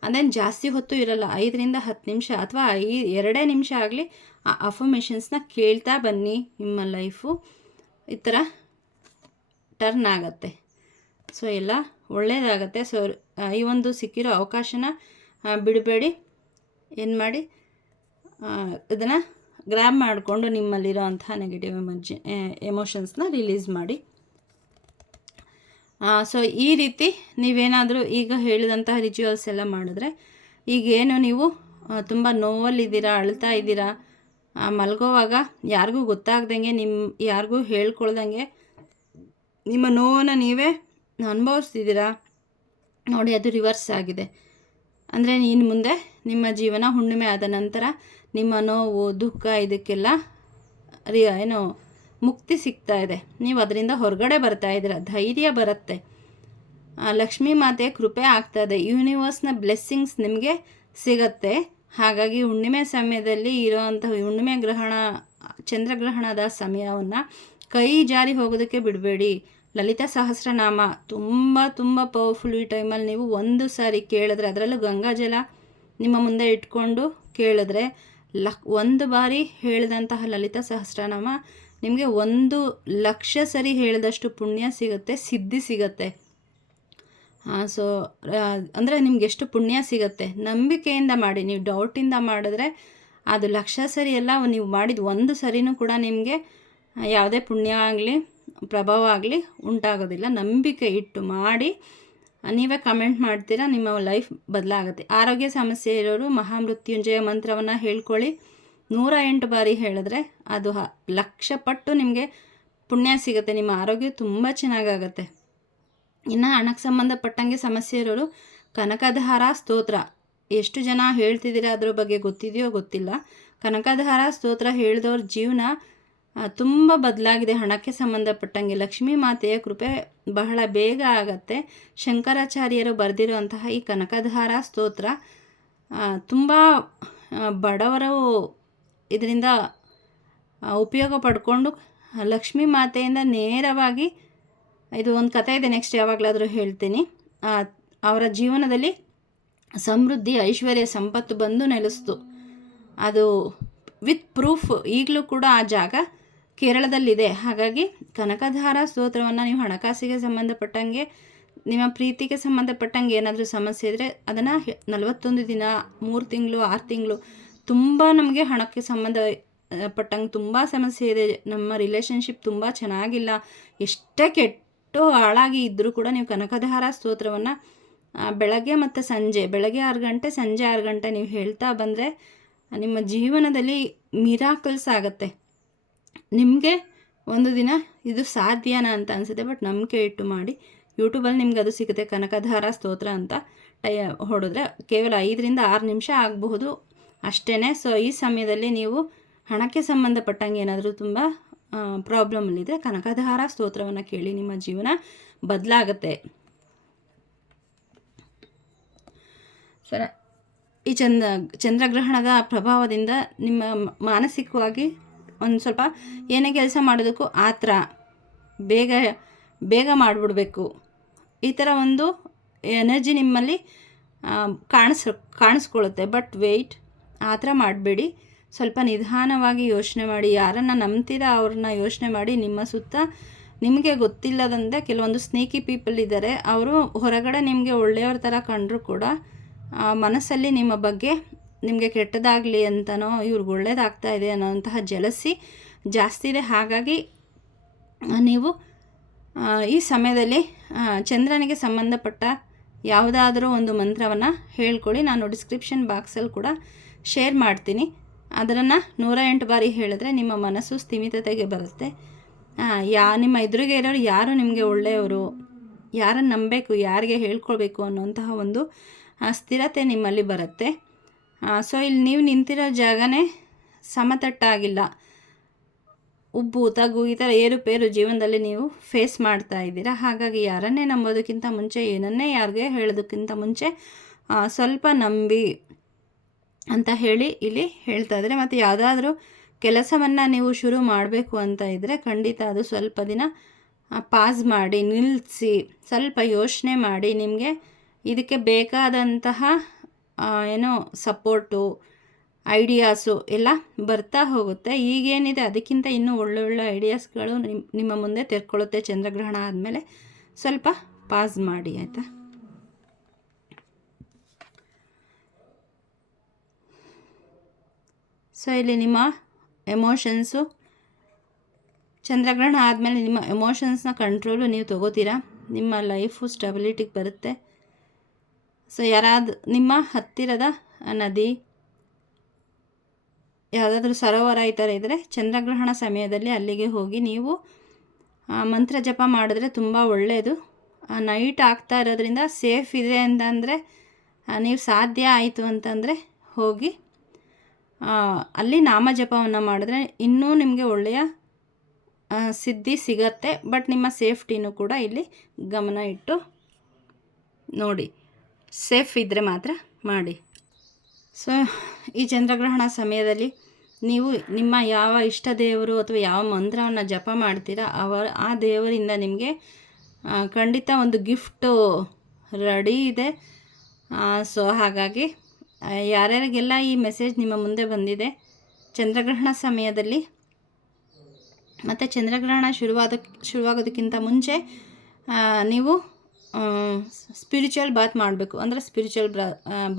ಅದೇನು ಜಾಸ್ತಿ ಹೊತ್ತು ಇರಲ್ಲ, 5 ರಿಂದ 10 ನಿಮಿಷ ಅಥವಾ 2 ನಿಮಿಷ ಆಗಲಿ ಆ ಅಫರ್ಮೇಷನ್ಸ್ನ ಕೇಳ್ತಾ ಬನ್ನಿ. ನಿಮ್ಮ ಲೈಫು ಈ ಥರ ಟರ್ನ್ ಆಗುತ್ತೆ. ಸೊ ಎಲ್ಲ ಒಳ್ಳೆಯದಾಗತ್ತೆ. ಸೊ ಈ ಒಂದು ಸಿಕ್ಕಿರೋ ಅವಕಾಶನ ಬಿಡಬೇಡಿ. ಏನು ಮಾಡಿ, ಇದನ್ನು ಗ್ರ್ಯಾಬ್ ಮಾಡಿಕೊಂಡು ನಿಮ್ಮಲ್ಲಿರೋ ಅಂತಹ ನೆಗೆಟಿವ್ ಎಮೋಷನ್ಸ್ನ ರಿಲೀಸ್ ಮಾಡಿ. ಸೊ ಈ ರೀತಿ ನೀವೇನಾದರೂ ಈಗ ಹೇಳಿದಂತಹ ರಿಚುವಲ್ಸ್ ಎಲ್ಲ ಮಾಡಿದ್ರೆ, ಈಗೇನು ನೀವು ತುಂಬ ನೋವಲ್ಲಿದ್ದೀರಾ, ಅಳ್ತಾ ಇದ್ದೀರಾ, ಮಲಗೋವಾಗ ಯಾರಿಗೂ ಗೊತ್ತಾಗ್ದಂಗೆ, ಯಾರಿಗೂ ಹೇಳ್ಕೊಳ್ದಂಗೆ ನಿಮ್ಮ ನೋವನ್ನು ನೀವೇ ಅನುಭವಿಸ್ತಿದ್ದೀರಾ ನೋಡಿ, ಅದು ರಿವರ್ಸ್ ಆಗಿದೆ. ಅಂದರೆ ಇನ್ನು ಮುಂದೆ ನಿಮ್ಮ ಜೀವನ ಹುಣ್ಣಿಮೆ ಆದ ನಂತರ ನಿಮ್ಮ ನೋವು, ದುಃಖ ಇದಕ್ಕೆಲ್ಲ ಏನು ಮುಕ್ತಿ ಸಿಗ್ತಾ ಇದೆ. ನೀವು ಅದರಿಂದ ಹೊರಗಡೆ ಬರ್ತಾ ಇದ್ದೀರ, ಧೈರ್ಯ ಬರುತ್ತೆ, ಲಕ್ಷ್ಮೀ ಮಾತೆಯ ಕೃಪೆ ಆಗ್ತಾಯಿದೆ, ಯೂನಿವರ್ಸ್ನ ಬ್ಲೆಸ್ಸಿಂಗ್ಸ್ ನಿಮಗೆ ಸಿಗತ್ತೆ. ಹಾಗಾಗಿ ಹುಣ್ಣಿಮೆ ಸಮಯದಲ್ಲಿ ಇರೋವಂತಹ ಹುಣ್ಣಿಮೆ ಗ್ರಹಣ, ಚಂದ್ರಗ್ರಹಣದ ಸಮಯವನ್ನು ಕೈ ಜಾರಿ ಹೋಗೋದಕ್ಕೆ ಬಿಡಬೇಡಿ. ಲಲಿತಾ ಸಹಸ್ರನಾಮ ತುಂಬ ತುಂಬ ಪವರ್ಫುಲ್. ಈ ಟೈಮಲ್ಲಿ ನೀವು ಒಂದು ಸಾರಿ ಕೇಳಿದ್ರೆ, ಅದರಲ್ಲೂ ಗಂಗಾಜಲ ನಿಮ್ಮ ಮುಂದೆ ಇಟ್ಕೊಂಡು ಕೇಳಿದ್ರೆ, ಒಂದು ಬಾರಿ ಹೇಳಿದಂತಹ ಲಲಿತಾ ಸಹಸ್ರನಾಮ ನಿಮಗೆ 1,00,000 ಸರಿ ಹೇಳಿದಷ್ಟು ಪುಣ್ಯ ಸಿಗುತ್ತೆ, ಸಿದ್ಧಿ ಸಿಗುತ್ತೆ. ಸೊ ಅಂದರೆ ನಿಮ್ಗೆ ಎಷ್ಟು ಪುಣ್ಯ ಸಿಗುತ್ತೆ. ನಂಬಿಕೆಯಿಂದ ಮಾಡಿ. ನೀವು ಡೌಟಿಂದ ಮಾಡಿದ್ರೆ ಅದು 1,00,000 ಸರಿ ಎಲ್ಲ, ನೀವು ಮಾಡಿದ ಒಂದು ಸರಿನೂ ಕೂಡ ನಿಮಗೆ ಯಾವುದೇ ಪುಣ್ಯ ಆಗಲಿ ಪ್ರಭಾವ ಆಗಲಿ ಉಂಟಾಗೋದಿಲ್ಲ. ನಂಬಿಕೆ ಇಟ್ಟು ಮಾಡಿ, ನೀವೇ ಕಮೆಂಟ್ ಮಾಡ್ತೀರಾ, ನಿಮ್ಮ ಲೈಫ್ ಬದಲಾಗುತ್ತೆ. ಆರೋಗ್ಯ ಸಮಸ್ಯೆ ಇರೋರು ಮಹಾಮೃತ್ಯುಂಜಯ ಮಂತ್ರವನ್ನು ಹೇಳ್ಕೊಳ್ಳಿ. 108 ಬಾರಿ ಹೇಳಿದ್ರೆ ಅದು 1,00,000 ಪಟ್ಟು ನಿಮಗೆ ಪುಣ್ಯ ಸಿಗುತ್ತೆ. ನಿಮ್ಮ ಆರೋಗ್ಯ ತುಂಬ ಚೆನ್ನಾಗಾಗತ್ತೆ. ಇನ್ನು ಹಣಕ್ಕೆ ಸಂಬಂಧಪಟ್ಟಂಗೆ ಸಮಸ್ಯೆ ಇರೋರು ಕನಕಧಾರ ಸ್ತೋತ್ರ, ಎಷ್ಟು ಜನ ಹೇಳ್ತಿದ್ದೀರಾ ಅದ್ರ ಬಗ್ಗೆ ಗೊತ್ತಿದೆಯೋ ಗೊತ್ತಿಲ್ಲ. ಕನಕಧಾರ ಸ್ತೋತ್ರ ಹೇಳಿದವ್ರ ಜೀವನ ತುಂಬ ಬದಲಾಗಿದೆ. ಹಣಕ್ಕೆ ಸಂಬಂಧಪಟ್ಟಂಗೆ ಲಕ್ಷ್ಮೀ ಮಾತೆಯ ಕೃಪೆ ಬಹಳ ಬೇಗ ಆಗತ್ತೆ. ಶಂಕರಾಚಾರ್ಯರು ಬರೆದಿರುವಂತಹ ಈ ಕನಕಧಾರ ಸ್ತೋತ್ರ ತುಂಬ ಬಡವರು ಇದರಿಂದ ಉಪಯೋಗ ಪಡ್ಕೊಂಡು ಲಕ್ಷ್ಮೀ ಮಾತೆಯಿಂದ ನೇರವಾಗಿ, ಇದು ಒಂದು ಕಥೆ ಇದೆ, ನೆಕ್ಸ್ಟ್ ಯಾವಾಗಲಾದರೂ ಹೇಳ್ತೀನಿ, ಅವರ ಜೀವನದಲ್ಲಿ ಸಮೃದ್ಧಿ, ಐಶ್ವರ್ಯ, ಸಂಪತ್ತು ಬಂದು ನೆಲೆಸ್ತು. ಅದು ವಿತ್ ಪ್ರೂಫ್. ಈಗಲೂ ಕೂಡ ಆ ಜಾಗ ಕೇರಳದಲ್ಲಿದೆ. ಹಾಗಾಗಿ ಕನಕಧಾರ ಸ್ತೋತ್ರವನ್ನು ನೀವು ಹಣಕಾಸಿಗೆ ಸಂಬಂಧಪಟ್ಟಂಗೆ, ನಿಮ್ಮ ಪ್ರೀತಿಗೆ ಸಂಬಂಧಪಟ್ಟಂಗೆ ಏನಾದರೂ ಸಮಸ್ಯೆ ಇದ್ದರೆ ಅದನ್ನು 41 ದಿನ, 3 ತಿಂಗಳು, 6 ತಿಂಗಳು, ತುಂಬ ನಮಗೆ ಹಣಕ್ಕೆ ಸಂಬಂಧಪಟ್ಟಂಗೆ ತುಂಬ ಸಮಸ್ಯೆ ಇದೆ, ನಮ್ಮ ರಿಲೇಷನ್ಶಿಪ್ ತುಂಬ ಚೆನ್ನಾಗಿಲ್ಲ, ಎಷ್ಟೇ ಕೆಟ್ಟು ಹಾಳಾಗಿ ಇದ್ದರೂ ಕೂಡ ನೀವು ಕನಕಧಾರ ಸ್ತೋತ್ರವನ್ನು ಬೆಳಗ್ಗೆ ಮತ್ತು ಸಂಜೆ, ಬೆಳಗ್ಗೆ 6 ಗಂಟೆ, ಸಂಜೆ 6 ಗಂಟೆ ನೀವು ಹೇಳ್ತಾ ಬಂದರೆ ನಿಮ್ಮ ಜೀವನದಲ್ಲಿ ಮಿರಾಕಲ್ಸ್ ಆಗುತ್ತೆ. ನಿಮಗೆ ಒಂದು ದಿನ ಇದು ಸಾಧ್ಯನಾ ಅಂತ ಅನಿಸುತ್ತೆ, ಬಟ್ ನಂಬಿಕೆ ಇಟ್ಟು ಮಾಡಿ. ಯೂಟ್ಯೂಬಲ್ಲಿ ನಿಮ್ಗೆ ಅದು ಸಿಗುತ್ತೆ, ಕನಕಧಾರ ಸ್ತೋತ್ರ ಅಂತ ಹೊಡೆದ್ರೆ ಕೇವಲ 5ರಿಂದ 6 ನಿಮಿಷ ಆಗಬಹುದು ಅಷ್ಟೇ. ಸೊ ಈ ಸಮಯದಲ್ಲಿ ನೀವು ಹಣಕ್ಕೆ ಸಂಬಂಧಪಟ್ಟಂಗೆ ಏನಾದರೂ ತುಂಬ ಪ್ರಾಬ್ಲಮಲ್ಲಿದ್ದರೆ ಕನಕಧಾರ ಸ್ತೋತ್ರವನ್ನು ಕೇಳಿ, ನಿಮ್ಮ ಜೀವನ ಬದಲಾಗುತ್ತೆ. ಸರ, ಈ ಚಂದ್ರಗ್ರಹಣದ ಪ್ರಭಾವದಿಂದ ನಿಮ್ಮ ಮಾನಸಿಕವಾಗಿ ಒಂದು ಸ್ವಲ್ಪ ಏನೇ ಕೆಲಸ ಮಾಡೋದಕ್ಕೂ ಆತರ, ಬೇಗ ಮಾಡಿಬಿಡ್ಬೇಕು, ಈ ಥರ ಒಂದು ಎನರ್ಜಿ ನಿಮ್ಮಲ್ಲಿ ಕಾಣಿಸ್ಕೊಳ್ಳುತ್ತೆ. ಬಟ್ ವೆಯ್ಟ್, ಆ ಥರ ಮಾಡಬೇಡಿ. ಸ್ವಲ್ಪ ನಿಧಾನವಾಗಿ ಯೋಚನೆ ಮಾಡಿ. ಯಾರನ್ನು ನಂಬ್ತೀರಾ ಅವ್ರನ್ನ ಯೋಚನೆ ಮಾಡಿ. ನಿಮ್ಮ ಸುತ್ತ ನಿಮಗೆ ಗೊತ್ತಿಲ್ಲದಂತೆ ಕೆಲವೊಂದು ಸ್ನೇಕಿ ಪೀಪಲ್ ಇದ್ದಾರೆ. ಅವರು ಹೊರಗಡೆ ನಿಮಗೆ ಒಳ್ಳೆಯವ್ರ ಥರ ಕಂಡರೂ ಕೂಡ ಮನಸ್ಸಲ್ಲಿ ನಿಮ್ಮ ಬಗ್ಗೆ ನಿಮಗೆ ಕೆಟ್ಟದಾಗಲಿ ಅಂತನೋ, ಇವ್ರಿಗೆ ಒಳ್ಳೇದಾಗ್ತಾ ಇದೆ ಅನ್ನೋಂತಹ ಜಲಸಿ ಜಾಸ್ತಿ ಇದೆ. ಹಾಗಾಗಿ ನೀವು ಈ ಸಮಯದಲ್ಲಿ ಚಂದ್ರನಿಗೆ ಸಂಬಂಧಪಟ್ಟ ಯಾವುದಾದ್ರೂ ಒಂದು ಮಂತ್ರವನ್ನು ಹೇಳ್ಕೊಳ್ಳಿ. ನಾನು ಡಿಸ್ಕ್ರಿಪ್ಷನ್ ಬಾಕ್ಸಲ್ಲಿ ಕೂಡ ಶೇರ್ ಮಾಡ್ತೀನಿ. ಅದನ್ನು 108 ಬಾರಿ ಹೇಳಿದ್ರೆ ನಿಮ್ಮ ಮನಸ್ಸು ಸ್ಥಿಮಿತತೆಗೆ ಬರುತ್ತೆ. ನಿಮ್ಮ ಎದುರಿಗೆ ಇರೋರು ಯಾರು ನಿಮಗೆ ಒಳ್ಳೆಯವರು, ಯಾರನ್ನು ನಂಬಬೇಕು, ಯಾರಿಗೆ ಹೇಳ್ಕೊಳ್ಬೇಕು ಅನ್ನೋಂತಹ ಒಂದು ಸ್ಥಿರತೆ ನಿಮ್ಮಲ್ಲಿ ಬರುತ್ತೆ. ಸೊ ಇಲ್ಲಿ ನೀವು ನಿಂತಿರೋ ಜಾಗನೇ ಸಮತಟ್ಟಾಗಿಲ್ಲ, ಉಬ್ಬು ತಗ್ಗು ಈ ಥರ ಏರುಪೇರು ಜೀವನದಲ್ಲಿ ನೀವು ಫೇಸ್ ಮಾಡ್ತಾ ಇದ್ದೀರಾ. ಹಾಗಾಗಿ ಯಾರನ್ನೇ ನಂಬೋದಕ್ಕಿಂತ ಮುಂಚೆ, ಏನನ್ನೇ ಯಾರಿಗೆ ಹೇಳೋದಕ್ಕಿಂತ ಮುಂಚೆ ಸ್ವಲ್ಪ ನಂಬಿ ಅಂತ ಹೇಳಿ ಇಲ್ಲಿ ಹೇಳ್ತಾ ಇದ್ದಾರೆ. ಮತ್ತು ಯಾವುದಾದ್ರೂ ಕೆಲಸವನ್ನು ನೀವು ಶುರು ಮಾಡಬೇಕು ಅಂತ ಇದ್ದರೆ ಖಂಡಿತ ಅದು ಸ್ವಲ್ಪ ದಿನ ಪಾಸ್ ಮಾಡಿ, ನಿಲ್ಲಿಸಿ, ಸ್ವಲ್ಪ ಯೋಚನೆ ಮಾಡಿ. ನಿಮಗೆ ಇದಕ್ಕೆ ಬೇಕಾದಂತಹ ಏನೋ ಸಪೋರ್ಟು, ಐಡಿಯಾಸು ಎಲ್ಲ ಬರ್ತಾ ಹೋಗುತ್ತೆ. ಈಗೇನಿದೆ ಅದಕ್ಕಿಂತ ಇನ್ನೂ ಒಳ್ಳೊಳ್ಳೆ ಐಡಿಯಾಸ್ಗಳು ನಿಮ್ಮ ಮುಂದೆ ತೆರ್ಕೊಳ್ಳುತ್ತೆ. ಚಂದ್ರಗ್ರಹಣ ಆದಮೇಲೆ ಸ್ವಲ್ಪ ಪಾಸ್ ಮಾಡಿ, ಆಯಿತಾ? ಸೊ ಇಲ್ಲಿ ನಿಮ್ಮ ಎಮೋಷನ್ಸು, ಚಂದ್ರಗ್ರಹಣ ಆದಮೇಲೆ ನಿಮ್ಮ ಎಮೋಷನ್ಸ್ನ ಕಂಟ್ರೋಲು ನೀವು ತೊಗೋತೀರಾ. ನಿಮ್ಮ ಲೈಫು ಸ್ಟೆಬಿಲಿಟಿಗೆ ಬರುತ್ತೆ. ಸೊ ನಿಮ್ಮ ಹತ್ತಿರದ ನದಿ, ಯಾವುದಾದ್ರೂ ಸರೋವರ ಈ ಥರ ಇದ್ದರೆ ಚಂದ್ರಗ್ರಹಣ ಸಮಯದಲ್ಲಿ ಅಲ್ಲಿಗೆ ಹೋಗಿ ನೀವು ಮಂತ್ರ ಜಪ ಮಾಡಿದ್ರೆ ತುಂಬ ಒಳ್ಳೆಯದು. ನೈಟ್ ಆಗ್ತಾ ಇರೋದ್ರಿಂದ ಸೇಫ್ ಇದೆ ಅಂತಂದರೆ, ನೀವು ಸಾಧ್ಯ ಆಯಿತು ಅಂತಂದರೆ ಹೋಗಿ ಅಲ್ಲಿ ನಾಮಜಪವನ್ನು ಮಾಡಿದ್ರೆ ಇನ್ನೂ ನಿಮಗೆ ಒಳ್ಳೆಯ ಸಿದ್ಧಿ ಸಿಗತ್ತೆ. ಬಟ್ ನಿಮ್ಮ ಸೇಫ್ಟಿನೂ ಕೂಡ ಇಲ್ಲಿ ಗಮನ ಇಟ್ಟು ನೋಡಿ, ಸೇಫ್ ಇದ್ದರೆ ಮಾತ್ರ ಮಾಡಿ. ಸೊ ಈ ಚಂದ್ರಗ್ರಹಣ ಸಮಯದಲ್ಲಿ ನೀವು ನಿಮ್ಮ ಯಾವ ಇಷ್ಟ ದೇವರು ಅಥವಾ ಯಾವ ಮಂತ್ರವನ್ನು ಜಪ ಮಾಡ್ತೀರಾ ಆ ದೇವರಿಂದ ನಿಮಗೆ ಖಂಡಿತ ಒಂದು ಗಿಫ್ಟು ರೆಡಿ ಇದೆ. ಸೊ ಹಾಗಾಗಿ ಯಾರ್ಯಾರಿಗೆಲ್ಲ ಈ ಮೆಸೇಜ್ ನಿಮ್ಮ ಮುಂದೆ ಬಂದಿದೆ, ಚಂದ್ರಗ್ರಹಣ ಸಮಯದಲ್ಲಿ ಮತ್ತು ಚಂದ್ರಗ್ರಹಣ ಶುರುವಾಗೋದಕ್ಕಿಂತ ಮುಂಚೆ ನೀವು ಸ್ಪಿರಿಚುವಲ್ ಬಾತ್ ಮಾಡಬೇಕು. ಅಂದರೆ ಸ್ಪಿರಿಚುವಲ್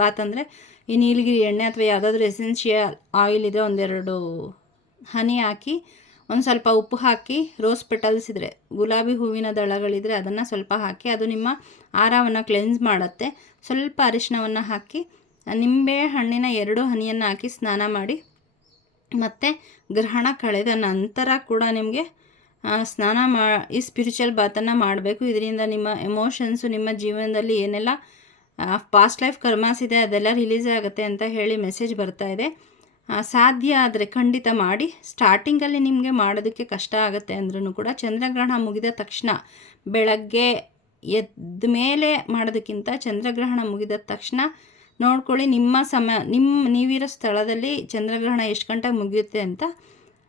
ಬಾತ್ ಅಂದರೆ ಈ ನೀಲಗಿರಿ ಎಣ್ಣೆ ಅಥವಾ ಯಾವುದಾದ್ರೂ ಎಸೆನ್ಷಿಯಲ್ ಆಯಿಲ್ ಇದೆ, 1-2 ಹನಿ ಹಾಕಿ, ಒಂದು ಸ್ವಲ್ಪ ಉಪ್ಪು ಹಾಕಿ, ರೋಸ್ ಪೆಟಲ್ಸ್ ಇದ್ದರೆ, ಗುಲಾಬಿ ಹೂವಿನ ದಳಗಳಿದ್ರೆ ಅದನ್ನು ಸ್ವಲ್ಪ ಹಾಕಿ, ಅದು ನಿಮ್ಮ ಆಹಾರವನ್ನು ಕ್ಲೆನ್ಸ್ ಮಾಡುತ್ತೆ. ಸ್ವಲ್ಪ ಅರಿಶಿಣವನ್ನು ಹಾಕಿ, ನಿಂಬೆ ಹಣ್ಣಿನ 2 ಹನಿಯನ್ನು ಹಾಕಿ ಸ್ನಾನ ಮಾಡಿ, ಮತ್ತು ಗ್ರಹಣ ಕಳೆದ ನಂತರ ಕೂಡ ನಿಮಗೆ ಈ ಸ್ಪಿರಿಚುವಲ್ ಬಾತನ್ನು ಮಾಡಬೇಕು. ಇದರಿಂದ ನಿಮ್ಮ ಎಮೋಷನ್ಸು, ನಿಮ್ಮ ಜೀವನದಲ್ಲಿ ಏನೆಲ್ಲ ಪಾಸ್ಟ್ ಲೈಫ್ ಕರ್ಮಾಸ್ ಇದೆ ಅದೆಲ್ಲ ರಿಲೀಸ್ ಆಗುತ್ತೆ ಅಂತ ಹೇಳಿ ಮೆಸೇಜ್ ಬರ್ತಾ ಇದೆ. ಸಾಧ್ಯ ಆದರೆ ಖಂಡಿತ ಮಾಡಿ. ಸ್ಟಾರ್ಟಿಂಗಲ್ಲಿ ನಿಮಗೆ ಮಾಡೋದಕ್ಕೆ ಕಷ್ಟ ಆಗುತ್ತೆ ಅಂದ್ರೂ ಕೂಡ ಚಂದ್ರಗ್ರಹಣ ಮುಗಿದ ತಕ್ಷಣ, ಬೆಳಗ್ಗೆ ಎದ್ದ ಮೇಲೆ ಮಾಡೋದಕ್ಕಿಂತ ಚಂದ್ರಗ್ರಹಣ ಮುಗಿದ ತಕ್ಷಣ ನೋಡ್ಕೊಳ್ಳಿ ನೀವಿರೋ ಸ್ಥಳದಲ್ಲಿ ಚಂದ್ರಗ್ರಹಣ ಎಷ್ಟು ಗಂಟೆಗೆ ಮುಗಿಯುತ್ತೆ ಅಂತ.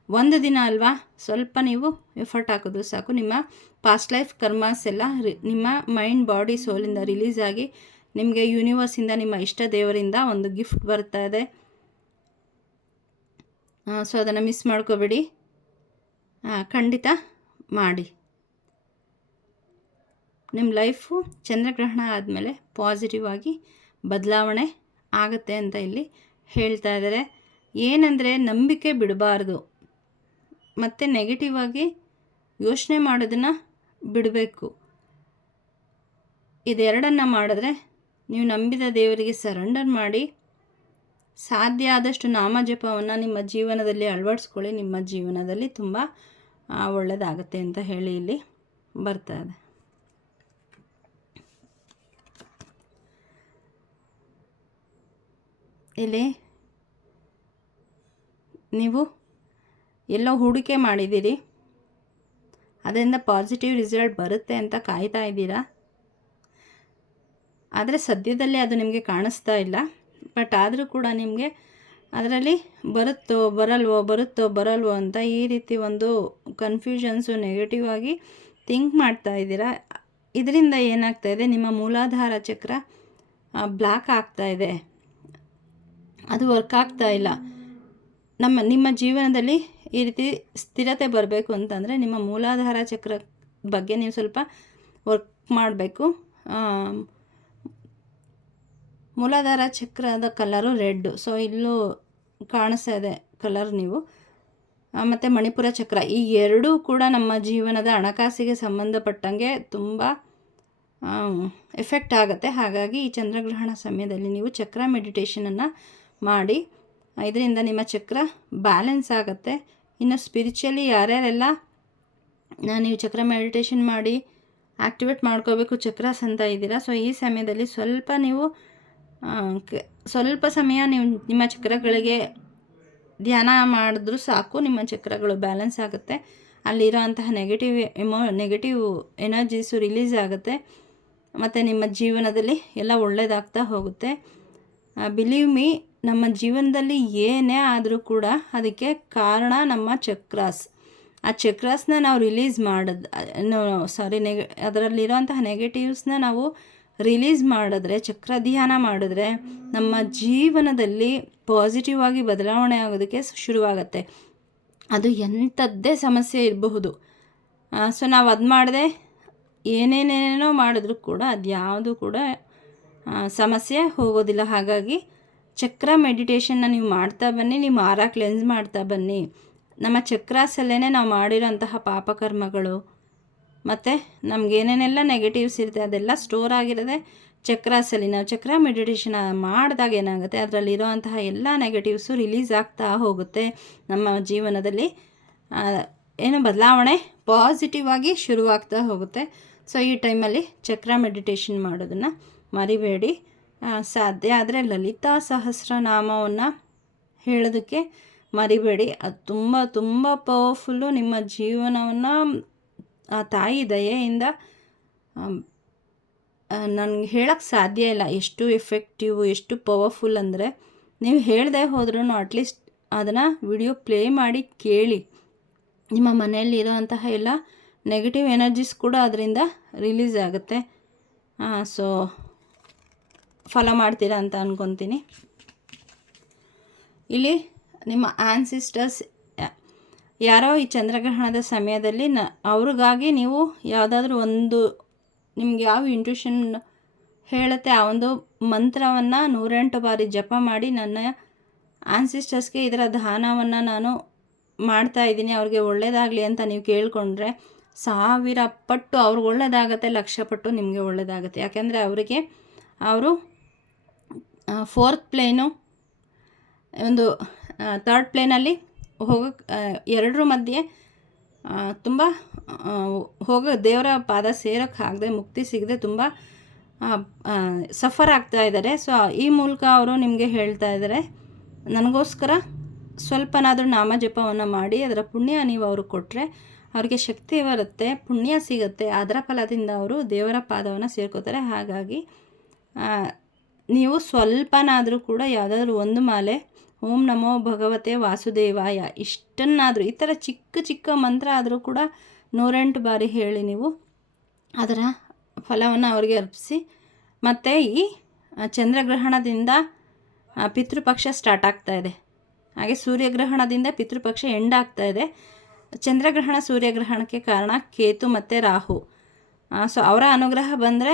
ಒಂದು ದಿನ ಅಲ್ವಾ, ಸ್ವಲ್ಪ ನೀವು ಎಫರ್ಟ್ ಹಾಕಿದ್ರು ಸಾಕು, ನಿಮ್ಮ ಪಾಸ್ಟ್ ಲೈಫ್ ಕರ್ಮಾಸ್ ಎಲ್ಲ ನಿಮ್ಮ ಮೈಂಡ್ ಬಾಡಿ ಸೋಲಿಂದ ರಿಲೀಸ್ ಆಗಿ ನಿಮಗೆ ಯೂನಿವರ್ಸಿಂದ ನಿಮ್ಮ ಇಷ್ಟ ದೇವರಿಂದ ಒಂದು ಗಿಫ್ಟ್ ಬರ್ತಾ ಇದೆ. ಸೊ ಅದನ್ನು ಮಿಸ್ ಮಾಡ್ಕೋಬೇಡಿ, ಖಂಡಿತ ಮಾಡಿ. ನಿಮ್ಮ ಲೈಫು ಚಂದ್ರಗ್ರಹಣ ಆದಮೇಲೆ ಪಾಸಿಟಿವ್ ಆಗಿ ಬದಲಾವಣೆ ಆಗುತ್ತೆ ಅಂತ ಇಲ್ಲಿ ಹೇಳ್ತಾ ಇದ್ದಾರೆ. ಏನಂದರೆ ನಂಬಿಕೆ ಬಿಡಬಾರ್ದು, ಮತ್ತು ನೆಗೆಟಿವ್ ಆಗಿ ಯೋಚನೆ ಮಾಡೋದನ್ನು ಬಿಡಬೇಕು. ಇದೆರಡನ್ನು ಮಾಡಿದ್ರೆ ನೀವು ನಂಬಿದ ದೇವರಿಗೆ ಸರೆಂಡರ್ ಮಾಡಿ ಸಾಧ್ಯ ಆದಷ್ಟು ನಾಮಜಪವನ್ನು ನಿಮ್ಮ ಜೀವನದಲ್ಲಿ ಅಳವಡಿಸ್ಕೊಳ್ಳಿ. ನಿಮ್ಮ ಜೀವನದಲ್ಲಿ ತುಂಬ ಒಳ್ಳೆಯದಾಗುತ್ತೆ ಅಂತ ಹೇಳಿ ಇಲ್ಲಿ ಬರ್ತಾ ಇದೆ. ಇಲ್ಲಿ ನೀವು ಎಲ್ಲೋ ಹೂಡಿಕೆ ಮಾಡಿದ್ದೀರಿ, ಅದರಿಂದ ಪಾಸಿಟಿವ್ ರಿಸಲ್ಟ್ ಬರುತ್ತೆ ಅಂತ ಕಾಯ್ತಾ ಇದ್ದೀರಾ. ಆದರೆ ಸದ್ಯದಲ್ಲಿ ಅದು ನಿಮಗೆ ಕಾಣಿಸ್ತಾ ಇಲ್ಲ. ಬಟ್ ಆದರೂ ಕೂಡ ನಿಮಗೆ ಅದರಲ್ಲಿ ಬರುತ್ತೋ ಬರಲ್ವೋ ಅಂತ ಈ ರೀತಿ ಒಂದು ಕನ್ಫ್ಯೂಷನ್ಸು, ನೆಗೆಟಿವ್ ಆಗಿ ಥಿಂಕ್ ಮಾಡ್ತಾ ಇದ್ದೀರಾ. ಇದರಿಂದ ಏನಾಗ್ತಾ ಇದೆ, ನಿಮ್ಮ ಮೂಲಾಧಾರ ಚಕ್ರ ಬ್ಲಾಕ್ ಆಗ್ತಾ ಇದೆ, ಅದು ವರ್ಕ್ ಆಗ್ತಾ ಇಲ್ಲ. ನಿಮ್ಮ ಜೀವನದಲ್ಲಿ ಈ ರೀತಿ ಸ್ಥಿರತೆ ಬರಬೇಕು ಅಂತಂದರೆ ನಿಮ್ಮ ಮೂಲಾಧಾರ ಚಕ್ರ ಬಗ್ಗೆ ನೀವು ಸ್ವಲ್ಪ ವರ್ಕ್ ಮಾಡಬೇಕು. ಮೂಲಾಧಾರ ಚಕ್ರದ ಕಲರು ರೆಡ್ಡು, ಸೊ ಇಲ್ಲೂ ಕಾಣಿಸ್ತಾ ಇದೆ ಕಲರ್ ನೀವು. ಮತ್ತು ಮಣಿಪುರ ಚಕ್ರ, ಈ ಎರಡೂ ಕೂಡ ನಮ್ಮ ಜೀವನದ ಹಣಕಾಸಿಗೆ ಸಂಬಂಧಪಟ್ಟಂಗೆ ತುಂಬ ಎಫೆಕ್ಟ್ ಆಗುತ್ತೆ. ಹಾಗಾಗಿ ಈ ಚಂದ್ರಗ್ರಹಣ ಸಮಯದಲ್ಲಿ ನೀವು ಚಕ್ರ ಮೆಡಿಟೇಷನನ್ನು ಮಾಡಿ, ಇದರಿಂದ ನಿಮ್ಮ ಚಕ್ರ ಬ್ಯಾಲೆನ್ಸ್ ಆಗುತ್ತೆ. ಇನ್ನು ಸ್ಪಿರಿಚುವಲಿ ಯಾರ್ಯಾರೆಲ್ಲ ನೀವು ಚಕ್ರ ಮೆಡಿಟೇಷನ್ ಮಾಡಿ ಆ್ಯಕ್ಟಿವೇಟ್ ಮಾಡ್ಕೋಬೇಕು ಚಕ್ರಾಸ್ ಅಂತ ಇದ್ದೀರಾ, ಸೊ ಈ ಸಮಯದಲ್ಲಿ ಸ್ವಲ್ಪ ಸಮಯ ನೀವು ನಿಮ್ಮ ಚಕ್ರಗಳಿಗೆ ಧ್ಯಾನ ಮಾಡಿದ್ರೂ ಸಾಕು, ನಿಮ್ಮ ಚಕ್ರಗಳು ಬ್ಯಾಲೆನ್ಸ್ ಆಗುತ್ತೆ. ಅಲ್ಲಿರೋ ಅಂತಹ ನೆಗೆಟಿವ್ ಎನರ್ಜೀಸು ರಿಲೀಸ್ ಆಗುತ್ತೆ ಮತ್ತು ನಿಮ್ಮ ಜೀವನದಲ್ಲಿ ಎಲ್ಲ ಒಳ್ಳೆಯದಾಗ್ತಾ ಹೋಗುತ್ತೆ. ಬಿಲೀವ್ ಮೀ, ನಮ್ಮ ಜೀವನದಲ್ಲಿ ಏನೇ ಆದರೂ ಕೂಡ ಅದಕ್ಕೆ ಕಾರಣ ನಮ್ಮ ಚಕ್ರಾಸ್. ಆ ಚಕ್ರಾಸ್ನ ನಾವು ರಿಲೀಸ್ ಅದರಲ್ಲಿರೋಂತಹ ನೆಗೆಟಿವ್ಸ್ನ ನಾವು ರಿಲೀಸ್ ಮಾಡಿದ್ರೆ, ಚಕ್ರ ಧ್ಯಾನ ಮಾಡಿದ್ರೆ ನಮ್ಮ ಜೀವನದಲ್ಲಿ ಪಾಸಿಟಿವ್ ಆಗಿ ಬದಲಾವಣೆ ಆಗೋದಕ್ಕೆ ಶುರುವಾಗುತ್ತೆ. ಅದು ಎಂಥದ್ದೇ ಸಮಸ್ಯೆ ಇರಬಹುದು. ಸೊ ನಾವು ಅದು ಮಾಡದೆ ಏನೇನೇನೋ ಮಾಡಿದ್ರೂ ಕೂಡ ಅದ್ಯಾವುದು ಕೂಡ ಸಮಸ್ಯೆ ಹೋಗೋದಿಲ್ಲ. ಹಾಗಾಗಿ ಚಕ್ರ ಮೆಡಿಟೇಷನ್ನ ನೀವು ಮಾಡ್ತಾ ಬನ್ನಿ, ನಿಮ್ಮ ಆರಾ ಕ್ಲೆನ್ಸ್ ಮಾಡ್ತಾ ಬನ್ನಿ. ನಮ್ಮ ಚಕ್ರಾಸಲ್ಲೇ ನಾವು ಮಾಡಿರೋಂತಹ ಪಾಪಕರ್ಮಗಳು ಮತ್ತು ನಮಗೇನೇನೆಲ್ಲ ನೆಗೆಟಿವ್ಸ್ ಇರುತ್ತೆ ಅದೆಲ್ಲ ಸ್ಟೋರ್ ಆಗಿರೋದೆ ಚಕ್ರಾಸಲ್ಲಿ. ನಾವು ಚಕ್ರ ಮೆಡಿಟೇಷನ್ ಮಾಡಿದಾಗ ಏನಾಗುತ್ತೆ, ಅದರಲ್ಲಿರೋಂತಹ ಎಲ್ಲ ನೆಗೆಟಿವ್ಸು ರಿಲೀಸ್ ಆಗ್ತಾ ಹೋಗುತ್ತೆ. ನಮ್ಮ ಜೀವನದಲ್ಲಿ ಬದಲಾವಣೆ ಪಾಸಿಟಿವ್ ಆಗಿ ಶುರುವಾಗ್ತಾ ಹೋಗುತ್ತೆ. ಸೊ ಈ ಟೈಮಲ್ಲಿ ಚಕ್ರ ಮೆಡಿಟೇಷನ್ ಮಾಡೋದನ್ನು ಮರಿಬೇಡಿ. ಸಾಧ್ಯ ಆದರೆ ಲಲಿತಾ ಸಹಸ್ರನಾಮವನ್ನು ಹೇಳೋದಕ್ಕೆ ಮರಿಬೇಡಿ. ಅದು ತುಂಬ ತುಂಬ ಪವರ್ಫುಲ್ಲು. ನಿಮ್ಮ ಜೀವನವನ್ನು ಆ ತಾಯಿ ದಯೆಯಿಂದ ನನಗೆ ಹೇಳೋಕ್ಕೆ ಸಾಧ್ಯ ಇಲ್ಲ ಎಷ್ಟು ಎಫೆಕ್ಟಿವ್, ಎಷ್ಟು ಪವರ್ಫುಲ್ ಅಂದರೆ. ನೀವು ಹೇಳದೆ ಹೋದ್ರೂ ಅಟ್ಲೀಸ್ಟ್ ಅದನ್ನು ವಿಡಿಯೋ ಪ್ಲೇ ಮಾಡಿ ಕೇಳಿ. ನಿಮ್ಮ ಮನೆಯಲ್ಲಿರೋಂತಹ ಎಲ್ಲ ನೆಗೆಟಿವ್ ಎನರ್ಜೀಸ್ ಕೂಡ ಅದರಿಂದ ರಿಲೀಸ್ ಆಗುತ್ತೆ. ಸೊ ಫಾಲೋ ಮಾಡ್ತೀರಾ ಅಂತ ಅಂದ್ಕೊತೀನಿ. ಇಲ್ಲಿ ನಿಮ್ಮ ಆ್ಯನ್ಸಿಸ್ಟರ್ಸ್ ಯಾರೋ ಈ ಚಂದ್ರಗ್ರಹಣದ ಸಮಯದಲ್ಲಿ ಅವ್ರಿಗಾಗಿ ನೀವು ಯಾವುದಾದ್ರೂ ಒಂದು ನಿಮ್ಗೆ ಯಾವ ಇಂಟ್ಯೂಷನ್ ಹೇಳುತ್ತೆ ಆ ಒಂದು ಮಂತ್ರವನ್ನು 108 ಬಾರಿ ಜಪ ಮಾಡಿ, ನನ್ನ ಆ್ಯನ್ಸಿಸ್ಟರ್ಸ್ಗೆ ಇದರ ದಾನವನ್ನು ನಾನು ಮಾಡ್ತಾಯಿದ್ದೀನಿ, ಅವ್ರಿಗೆ ಒಳ್ಳೆಯದಾಗಲಿ ಅಂತ ನೀವು ಕೇಳಿಕೊಂಡ್ರೆ 1000 ಪಟ್ಟು ಅವ್ರಿಗೆ ಒಳ್ಳೆಯದಾಗತ್ತೆ, 1,00,000 ಪಟ್ಟು ನಿಮಗೆ ಒಳ್ಳೆಯದಾಗುತ್ತೆ. ಯಾಕೆಂದರೆ ಅವರು 4th ಪ್ಲೇನು ಒಂದು 3rd ಪ್ಲೇನಲ್ಲಿ ಎರಡರ ಮಧ್ಯೆ ತುಂಬ ದೇವರ ಪಾದ ಸೇರೋಕ್ಕಾಗದೆ, ಮುಕ್ತಿ ಸಿಗದೆ ತುಂಬ ಸಫರ್ ಆಗ್ತಾ ಇದ್ದಾರೆ. ಸೊ ಈ ಮೂಲಕ ಅವರು ನಿಮಗೆ ಹೇಳ್ತಾ ಇದ್ದಾರೆ, ನನಗೋಸ್ಕರ ಸ್ವಲ್ಪನಾದರೂ ನಾಮಜಪವನ್ನು ಮಾಡಿ ಅದರ ಪುಣ್ಯ ನೀವು ಅವ್ರಿಗೆ ಕೊಟ್ಟರೆ ಅವರಿಗೆ ಶಕ್ತಿ ಬರುತ್ತೆ, ಪುಣ್ಯ ಸಿಗುತ್ತೆ. ಅದರ ಫಲದಿಂದ ಅವರು ದೇವರ ಪಾದವನ್ನು ಸೇರ್ಕೋತಾರೆ. ಹಾಗಾಗಿ ನೀವು ಸ್ವಲ್ಪನಾದರೂ ಕೂಡ ಯಾವುದಾದ್ರೂ ಒಂದು ಮಾಲೆ ಓಂ ನಮೋ ಭಗವತೆ ವಾಸುದೇವಾಯ ಇಷ್ಟನ್ನಾದರೂ ಈ ಥರ ಚಿಕ್ಕ ಚಿಕ್ಕ ಮಂತ್ರ ಆದರೂ ಕೂಡ 108 ಬಾರಿ ಹೇಳಿ ನೀವು ಅದರ ಫಲವನ್ನು ಅವರಿಗೆ ಅರ್ಪಿಸಿ. ಮತ್ತು ಈ ಚಂದ್ರಗ್ರಹಣದಿಂದ ಪಿತೃಪಕ್ಷ ಸ್ಟಾರ್ಟ್ ಆಗ್ತಾಯಿದೆ, ಹಾಗೆ ಸೂರ್ಯಗ್ರಹಣದಿಂದ ಪಿತೃಪಕ್ಷ ಎಂಡ್ ಆಗ್ತಾಯಿದೆ. ಚಂದ್ರಗ್ರಹಣ ಸೂರ್ಯಗ್ರಹಣಕ್ಕೆ ಕಾರಣ ಕೇತು ಮತ್ತು ರಾಹು. ಸೊ ಅವರ ಅನುಗ್ರಹ ಬಂದರೆ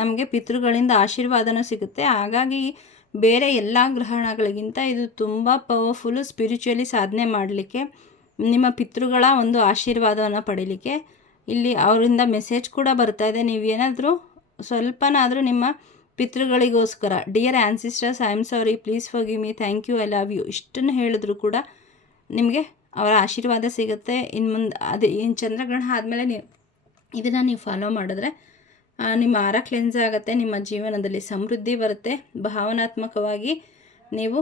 ನಮಗೆ ಪಿತೃಗಳಿಂದ ಆಶೀರ್ವಾದನೂ ಸಿಗುತ್ತೆ. ಹಾಗಾಗಿ ಬೇರೆ ಎಲ್ಲ ಗ್ರಹಣಗಳಿಗಿಂತ ಇದು ತುಂಬ ಪವರ್ಫುಲ್ಲು. ಸ್ಪಿರಿಚುವಲಿ ಸಾಧನೆ ಮಾಡಲಿಕ್ಕೆ, ನಿಮ್ಮ ಪಿತೃಗಳ ಒಂದು ಆಶೀರ್ವಾದವನ್ನು ಪಡೀಲಿಕ್ಕೆ ಇಲ್ಲಿ ಅವರಿಂದ ಮೆಸೇಜ್ ಕೂಡ ಬರ್ತಾಯಿದೆ. ನೀವೇನಾದರೂ ಸ್ವಲ್ಪನಾದರೂ ನಿಮ್ಮ ಪಿತೃಗಳಿಗೋಸ್ಕರ dear ancestors, I am sorry, please forgive me, thank you, I love you ಇಷ್ಟನ್ನು ಹೇಳಿದ್ರು ಕೂಡ ನಿಮಗೆ ಅವರ ಆಶೀರ್ವಾದ ಸಿಗುತ್ತೆ. ಇನ್ನು ಮುಂದೆ ಅದೇ ಚಂದ್ರಗ್ರಹಣ ಆದಮೇಲೆ ಇದನ್ನು ನೀವು ಫಾಲೋ ಮಾಡಿದ್ರೆ ನಿಮ್ಮ ಆರ ಕ್ಲೆನ್ಸ್ ಆಗುತ್ತೆ, ನಿಮ್ಮ ಜೀವನದಲ್ಲಿ ಸಮೃದ್ಧಿ ಬರುತ್ತೆ, ಭಾವನಾತ್ಮಕವಾಗಿ ನೀವು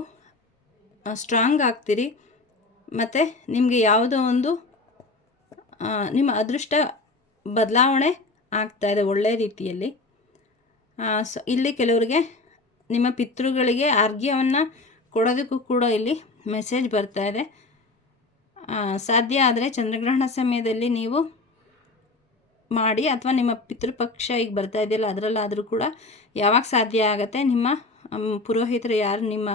ಸ್ಟ್ರಾಂಗ್ ಆಗ್ತೀರಿ. ಮತ್ತು ನಿಮಗೆ ಯಾವುದೋ ಒಂದು ನಿಮ್ಮ ಅದೃಷ್ಟ ಬದಲಾವಣೆ ಆಗ್ತಾಯಿದೆ ಒಳ್ಳೆಯ ರೀತಿಯಲ್ಲಿ. ಸೊ ಇಲ್ಲಿ ಕೆಲವರಿಗೆ ನಿಮ್ಮ ಪಿತೃಗಳಿಗೆ ಅರ್ಘ್ಯವನ್ನು ಕೊಡೋದಕ್ಕೂ ಕೂಡ ಇಲ್ಲಿ ಮೆಸೇಜ್ ಬರ್ತಾಯಿದೆ. ಸಾಧ್ಯ ಆದರೆ ಚಂದ್ರಗ್ರಹಣ ಸಮಯದಲ್ಲಿ ನೀವು ಮಾಡಿ, ಅಥವಾ ನಿಮ್ಮ ಪಿತೃಪಕ್ಷ ಈಗ ಬರ್ತಾ ಇದೆಯಲ್ಲ ಅದರಲ್ಲಾದರೂ ಕೂಡ ಯಾವಾಗ ಸಾಧ್ಯ ಆಗುತ್ತೆ ನಿಮ್ಮ ಪುರೋಹಿತರು ಯಾರು ನಿಮ್ಮ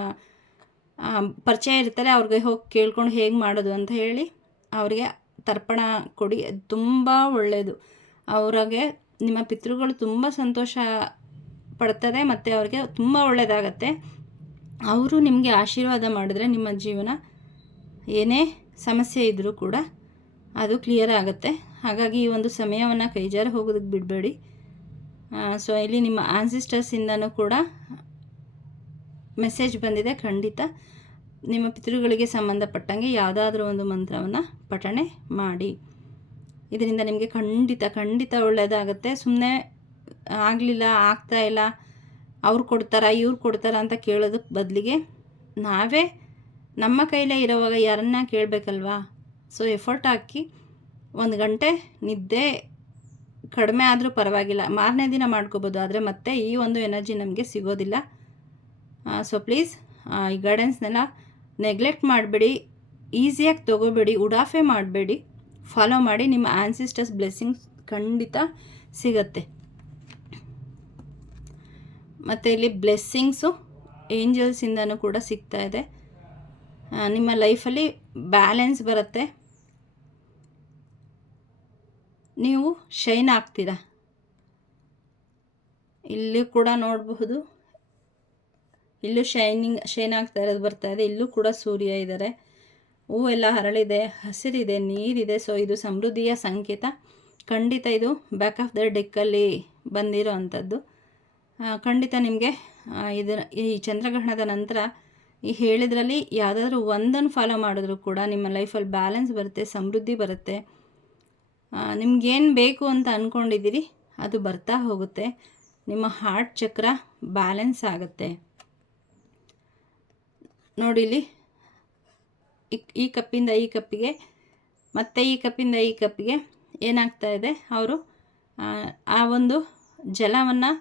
ಪರಿಚಯ ಇರ್ತಾರೆ ಅವ್ರಿಗೆ ಹೋಗಿ ಕೇಳ್ಕೊಂಡು ಹೇಗೆ ಮಾಡೋದು ಅಂತ ಹೇಳಿ ಅವರಿಗೆ ತರ್ಪಣ ಕೊಡಿ. ತುಂಬ ಒಳ್ಳೆಯದು. ಅವ್ರಿಗೆ ನಿಮ್ಮ ಪಿತೃಗಳು ತುಂಬ ಸಂತೋಷ ಪಡ್ತದೆ ಮತ್ತು ಅವ್ರಿಗೆ ತುಂಬ ಒಳ್ಳೆಯದಾಗತ್ತೆ. ಅವರು ನಿಮಗೆ ಆಶೀರ್ವಾದ ಮಾಡಿದ್ರೆ ನಿಮ್ಮ ಜೀವನ ಏನೇ ಸಮಸ್ಯೆ ಇದ್ದರೂ ಕೂಡ ಅದು ಕ್ಲಿಯರ್ ಆಗುತ್ತೆ. ಹಾಗಾಗಿ ಈ ಒಂದು ಸಮಯವನ್ನು ಕೈಜಾರಿ ಹೋಗೋದಕ್ಕೆ ಬಿಡಬೇಡಿ. ಸೊ ಇಲ್ಲಿ ನಿಮ್ಮ ಆನ್ಸಿಸ್ಟರ್ಸಿಂದನೂ ಕೂಡ ಮೆಸೇಜ್ ಬಂದಿದೆ. ಖಂಡಿತ ನಿಮ್ಮ ಪಿತೃಗಳಿಗೆ ಸಂಬಂಧಪಟ್ಟಂಗೆ ಯಾವುದಾದ್ರೂ ಒಂದು ಮಂತ್ರವನ್ನು ಪಠಣೆ ಮಾಡಿ. ಇದರಿಂದ ನಿಮಗೆ ಖಂಡಿತ ಒಳ್ಳೆಯದಾಗುತ್ತೆ. ಸುಮ್ಮನೆ ಆಗಲಿಲ್ಲ, ಆಗ್ತಾಯಿಲ್ಲ, ಅವ್ರು ಕೊಡ್ತಾರಾ ಇವ್ರು ಕೊಡ್ತಾರಾ ಅಂತ ಕೇಳೋದಕ್ಕೆ ಬದಲಿಗೆ ನಾವೇ ನಮ್ಮ ಕೈಲೇ ಇರೋವಾಗ ಯಾರನ್ನ ಕೇಳಬೇಕಲ್ವಾ. ಸೊ ಎಫರ್ಟ್ ಹಾಕಿ 1 ಗಂಟೆ ನಿದ್ದೆ ಕಡಿಮೆ ಆದರೂ ಪರವಾಗಿಲ್ಲ, ಮಾರನೇ ದಿನ ಮಾಡ್ಕೋಬೋದು, ಆದರೆ ಮತ್ತೆ ಈ ಒಂದು ಎನರ್ಜಿ ನಮಗೆ ಸಿಗೋದಿಲ್ಲ. ಸೊ ಪ್ಲೀಸ್ ಈ ಗೈಡೆನ್ಸ್ನೆಲ್ಲ ನೆಗ್ಲೆಕ್ಟ್ ಮಾಡಬೇಡಿ, ಈಸಿಯಾಗಿ ತೊಗೋಬೇಡಿ, ಉಡಾಫೆ ಮಾಡಬೇಡಿ, ಫಾಲೋ ಮಾಡಿ. ನಿಮ್ಮ ಆನ್ಸಿಸ್ಟರ್ಸ್ ಬ್ಲೆಸ್ಸಿಂಗ್ಸ್ ಖಂಡಿತ ಸಿಗತ್ತೆ. ಮತ್ತು ಇಲ್ಲಿ ಬ್ಲೆಸ್ಸಿಂಗ್ಸು ಏಂಜಲ್ಸಿಂದನೂ ಕೂಡ ಸಿಗ್ತಾ ಇದೆ. ನಿಮ್ಮ ಲೈಫಲ್ಲಿ ಬ್ಯಾಲೆನ್ಸ್ ಬರುತ್ತೆ, ನೀವು ಶೈನ್ ಆಗ್ತೀರಾ. ಇಲ್ಲಿ ಕೂಡ ನೋಡಬಹುದು, ಇಲ್ಲೂ ಶೈನ್ ಆಗ್ತಾ ಇರೋದು ಬರ್ತಾ ಇದೆ. ಇಲ್ಲೂ ಕೂಡ ಸೂರ್ಯ ಇದ್ದಾರೆ, ಹೂವೆಲ್ಲ ಹರಳಿದೆ, ಹಸಿರಿದೆ, ನೀರಿದೆ. ಸೊ ಇದು ಸಮೃದ್ಧಿಯ ಸಂಕೇತ. ಖಂಡಿತ ಇದು ಬ್ಯಾಕ್ ಆಫ್ ದ ಡೆಕ್ಕಲ್ಲಿ ಬಂದಿರೋ ಅಂಥದ್ದು. ಖಂಡಿತ ನಿಮಗೆ ಈ ಚಂದ್ರಗ್ರಹಣದ ನಂತರ ಈ ಹೇಳಿದ್ರಲ್ಲಿ ಯಾವುದಾದ್ರೂ ಒಂದನ್ನು ಫಾಲೋ ಮಾಡಿದ್ರೂ ಕೂಡ ನಿಮ್ಮ ಲೈಫಲ್ಲಿ ಬ್ಯಾಲೆನ್ಸ್ ಬರುತ್ತೆ, ಸಮೃದ್ಧಿ ಬರುತ್ತೆ. ನಿಮ್ಗೇನು ಬೇಕು ಅಂತ ಅಂದ್ಕೊಂಡಿದ್ದೀರಿ ಅದು ಬರ್ತಾ ಹೋಗುತ್ತೆ. ನಿಮ್ಮ ಹಾರ್ಟ್ ಚಕ್ರ ಬ್ಯಾಲೆನ್ಸ್ ಆಗುತ್ತೆ. ನೋಡಿ ಇಲ್ಲಿ ಈ ಕಪ್ಪಿಂದ ಈ ಕಪ್ಪಿಗೆ, ಮತ್ತು ಈ ಕಪ್ಪಿಂದ ಈ ಕಪ್ಪಿಗೆ ಏನಾಗ್ತಾ ಇದೆ, ಅವರು ಆ ಒಂದು ಜಲವನ್ನು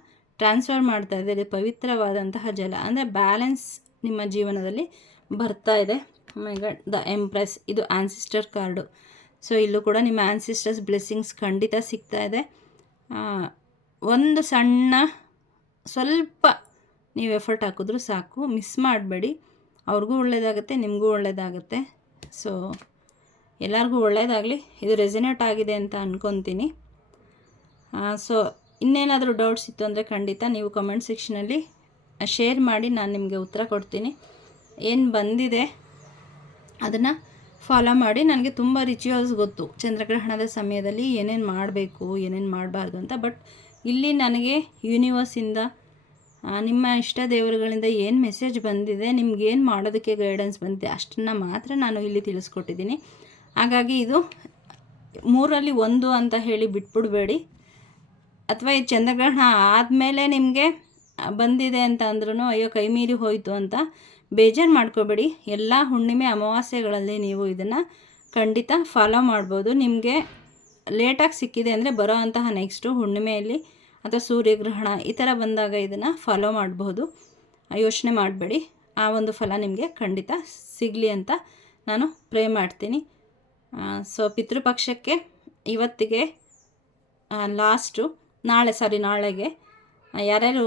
ಟ್ರಾನ್ಸ್ಫರ್ ಮಾಡ್ತಾ ಇದ್ದಾರೆ. ಪವಿತ್ರವಾದಂತಹ ಜಲ ಅಂದರೆ ಬ್ಯಾಲೆನ್ಸ್ ನಿಮ್ಮ ಜೀವನದಲ್ಲಿ ಬರ್ತಾ ಇದೆ. ಮೈ ಗಾಡ್, ದ ಎಂಪ್ರೆಸ್, ಇದು ಆನ್ಸಿಸ್ಟರ್ ಕಾರ್ಡು. ಸೊ ಇಲ್ಲೂ ಕೂಡ ನಿಮ್ಮ ಆನ್ಸಿಸ್ಟರ್ಸ್ ಬ್ಲೆಸ್ಸಿಂಗ್ಸ್ ಖಂಡಿತ ಸಿಗ್ತಾ ಇದೆ. ಒಂದು ಸಣ್ಣ ಸ್ವಲ್ಪ ನೀವು ಎಫರ್ಟ್ ಹಾಕಿದ್ರೂ ಸಾಕು, ಮಿಸ್ ಮಾಡಬೇಡಿ. ಅವ್ರಿಗೂ ಒಳ್ಳೆಯದಾಗುತ್ತೆ, ನಿಮಗೂ ಒಳ್ಳೆಯದಾಗುತ್ತೆ. ಸೊ ಎಲ್ಲರಿಗೂ ಒಳ್ಳೆಯದಾಗಲಿ. ಇದು ರೆಸಿನೇಟ್ ಆಗಿದೆ ಅಂತ ಅಂದ್ಕೊತೀನಿ. ಸೊ ಇನ್ನೇನಾದರೂ ಡೌಟ್ಸ್ ಇತ್ತು ಅಂದರೆ ಖಂಡಿತ ನೀವು ಕಮೆಂಟ್ ಸೆಕ್ಷನಲ್ಲಿ ಶೇರ್ ಮಾಡಿ, ನಾನು ನಿಮಗೆ ಉತ್ತರ ಕೊಡ್ತೀನಿ. ಏನು ಬಂದಿದೆ ಅದನ್ನು ಫಾಲೋ ಮಾಡಿ. ನನಗೆ ತುಂಬ ರಿಚುವಲ್ಸ್ ಗೊತ್ತು ಚಂದ್ರಗ್ರಹಣದ ಸಮಯದಲ್ಲಿ ಏನೇನು ಮಾಡಬೇಕು, ಏನೇನು ಮಾಡಬಾರ್ದು ಅಂತ. ಬಟ್ ಇಲ್ಲಿ ನನಗೆ ಯೂನಿವರ್ಸಿಂದ, ನಿಮ್ಮ ಇಷ್ಟ ದೇವರುಗಳಿಂದ ಏನು ಮೆಸೇಜ್ ಬಂದಿದೆ, ನಿಮ್ಗೇನು ಮಾಡೋದಕ್ಕೆ ಗೈಡೆನ್ಸ್ ಬಂದಿದೆ ಅಷ್ಟನ್ನು ಮಾತ್ರ ನಾನು ಇಲ್ಲಿ ತಿಳಿಸ್ಕೊಟ್ಟಿದ್ದೀನಿ. ಹಾಗಾಗಿ ಇದು 3ರಲ್ಲಿ 1 ಅಂತ ಹೇಳಿ ಬಿಟ್ಬಿಡಬೇಡಿ. ಅಥವಾ ಈ ಚಂದ್ರಗ್ರಹಣ ಆದಮೇಲೆ ನಿಮಗೆ ಬಂದಿದೆ ಅಂತ ಅಂದ್ರೂ ಅಯ್ಯೋ ಕೈ ಮೀರಿ ಹೋಯಿತು ಅಂತ ಬೇಜಾರು ಮಾಡ್ಕೋಬೇಡಿ. ಎಲ್ಲ ಹುಣ್ಣಿಮೆ ಅಮಾವಾಸ್ಯೆಗಳಲ್ಲಿ ನೀವು ಇದನ್ನು ಖಂಡಿತ ಫಾಲೋ ಮಾಡ್ಬೋದು. ನಿಮಗೆ ಲೇಟಾಗಿ ಸಿಕ್ಕಿದೆ ಅಂದರೆ ಬರೋ ಅಂತಹ ನೆಕ್ಸ್ಟು ಹುಣ್ಣಿಮೆಯಲ್ಲಿ ಅಥವಾ ಸೂರ್ಯಗ್ರಹಣ ಈ ಥರ ಬಂದಾಗ ಇದನ್ನು ಫಾಲೋ ಮಾಡಬಹುದು. ಯೋಚನೆ ಮಾಡಬೇಡಿ. ಆ ಒಂದು ಫಲ ನಿಮಗೆ ಖಂಡಿತ ಸಿಗಲಿ ಅಂತ ನಾನು ಪ್ರೇ ಮಾಡ್ತೀನಿ. ಸೊ ಪಿತೃಪಕ್ಷಕ್ಕೆ ಇವತ್ತಿಗೆ ಲಾಸ್ಟು, ನಾಳೆಗೆ ಯಾರ್ಯಾರು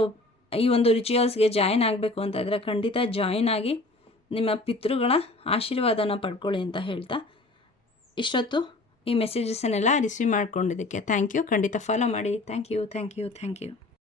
ಈ ಒಂದು ರಿಚುವಲ್ಸ್ಗೆ ಜಾಯಿನ್ ಆಗಬೇಕು ಅಂತ ಇದ್ದರೆ ಖಂಡಿತ ಜಾಯಿನ್ ಆಗಿ ನಿಮ್ಮ ಪಿತೃಗಳ ಆಶೀರ್ವಾದನ ಪಡ್ಕೊಳ್ಳಿ ಅಂತ ಹೇಳ್ತಾ, ಇಷ್ಟೊತ್ತು ಈ ಮೆಸೇಜಸನ್ನೆಲ್ಲ ರಿಸೀವ್ ಮಾಡ್ಕೊಂಡಿದ್ದಕ್ಕೆ ಥ್ಯಾಂಕ್ ಯು. ಖಂಡಿತ ಫಾಲೋ ಮಾಡಿ. Thank you.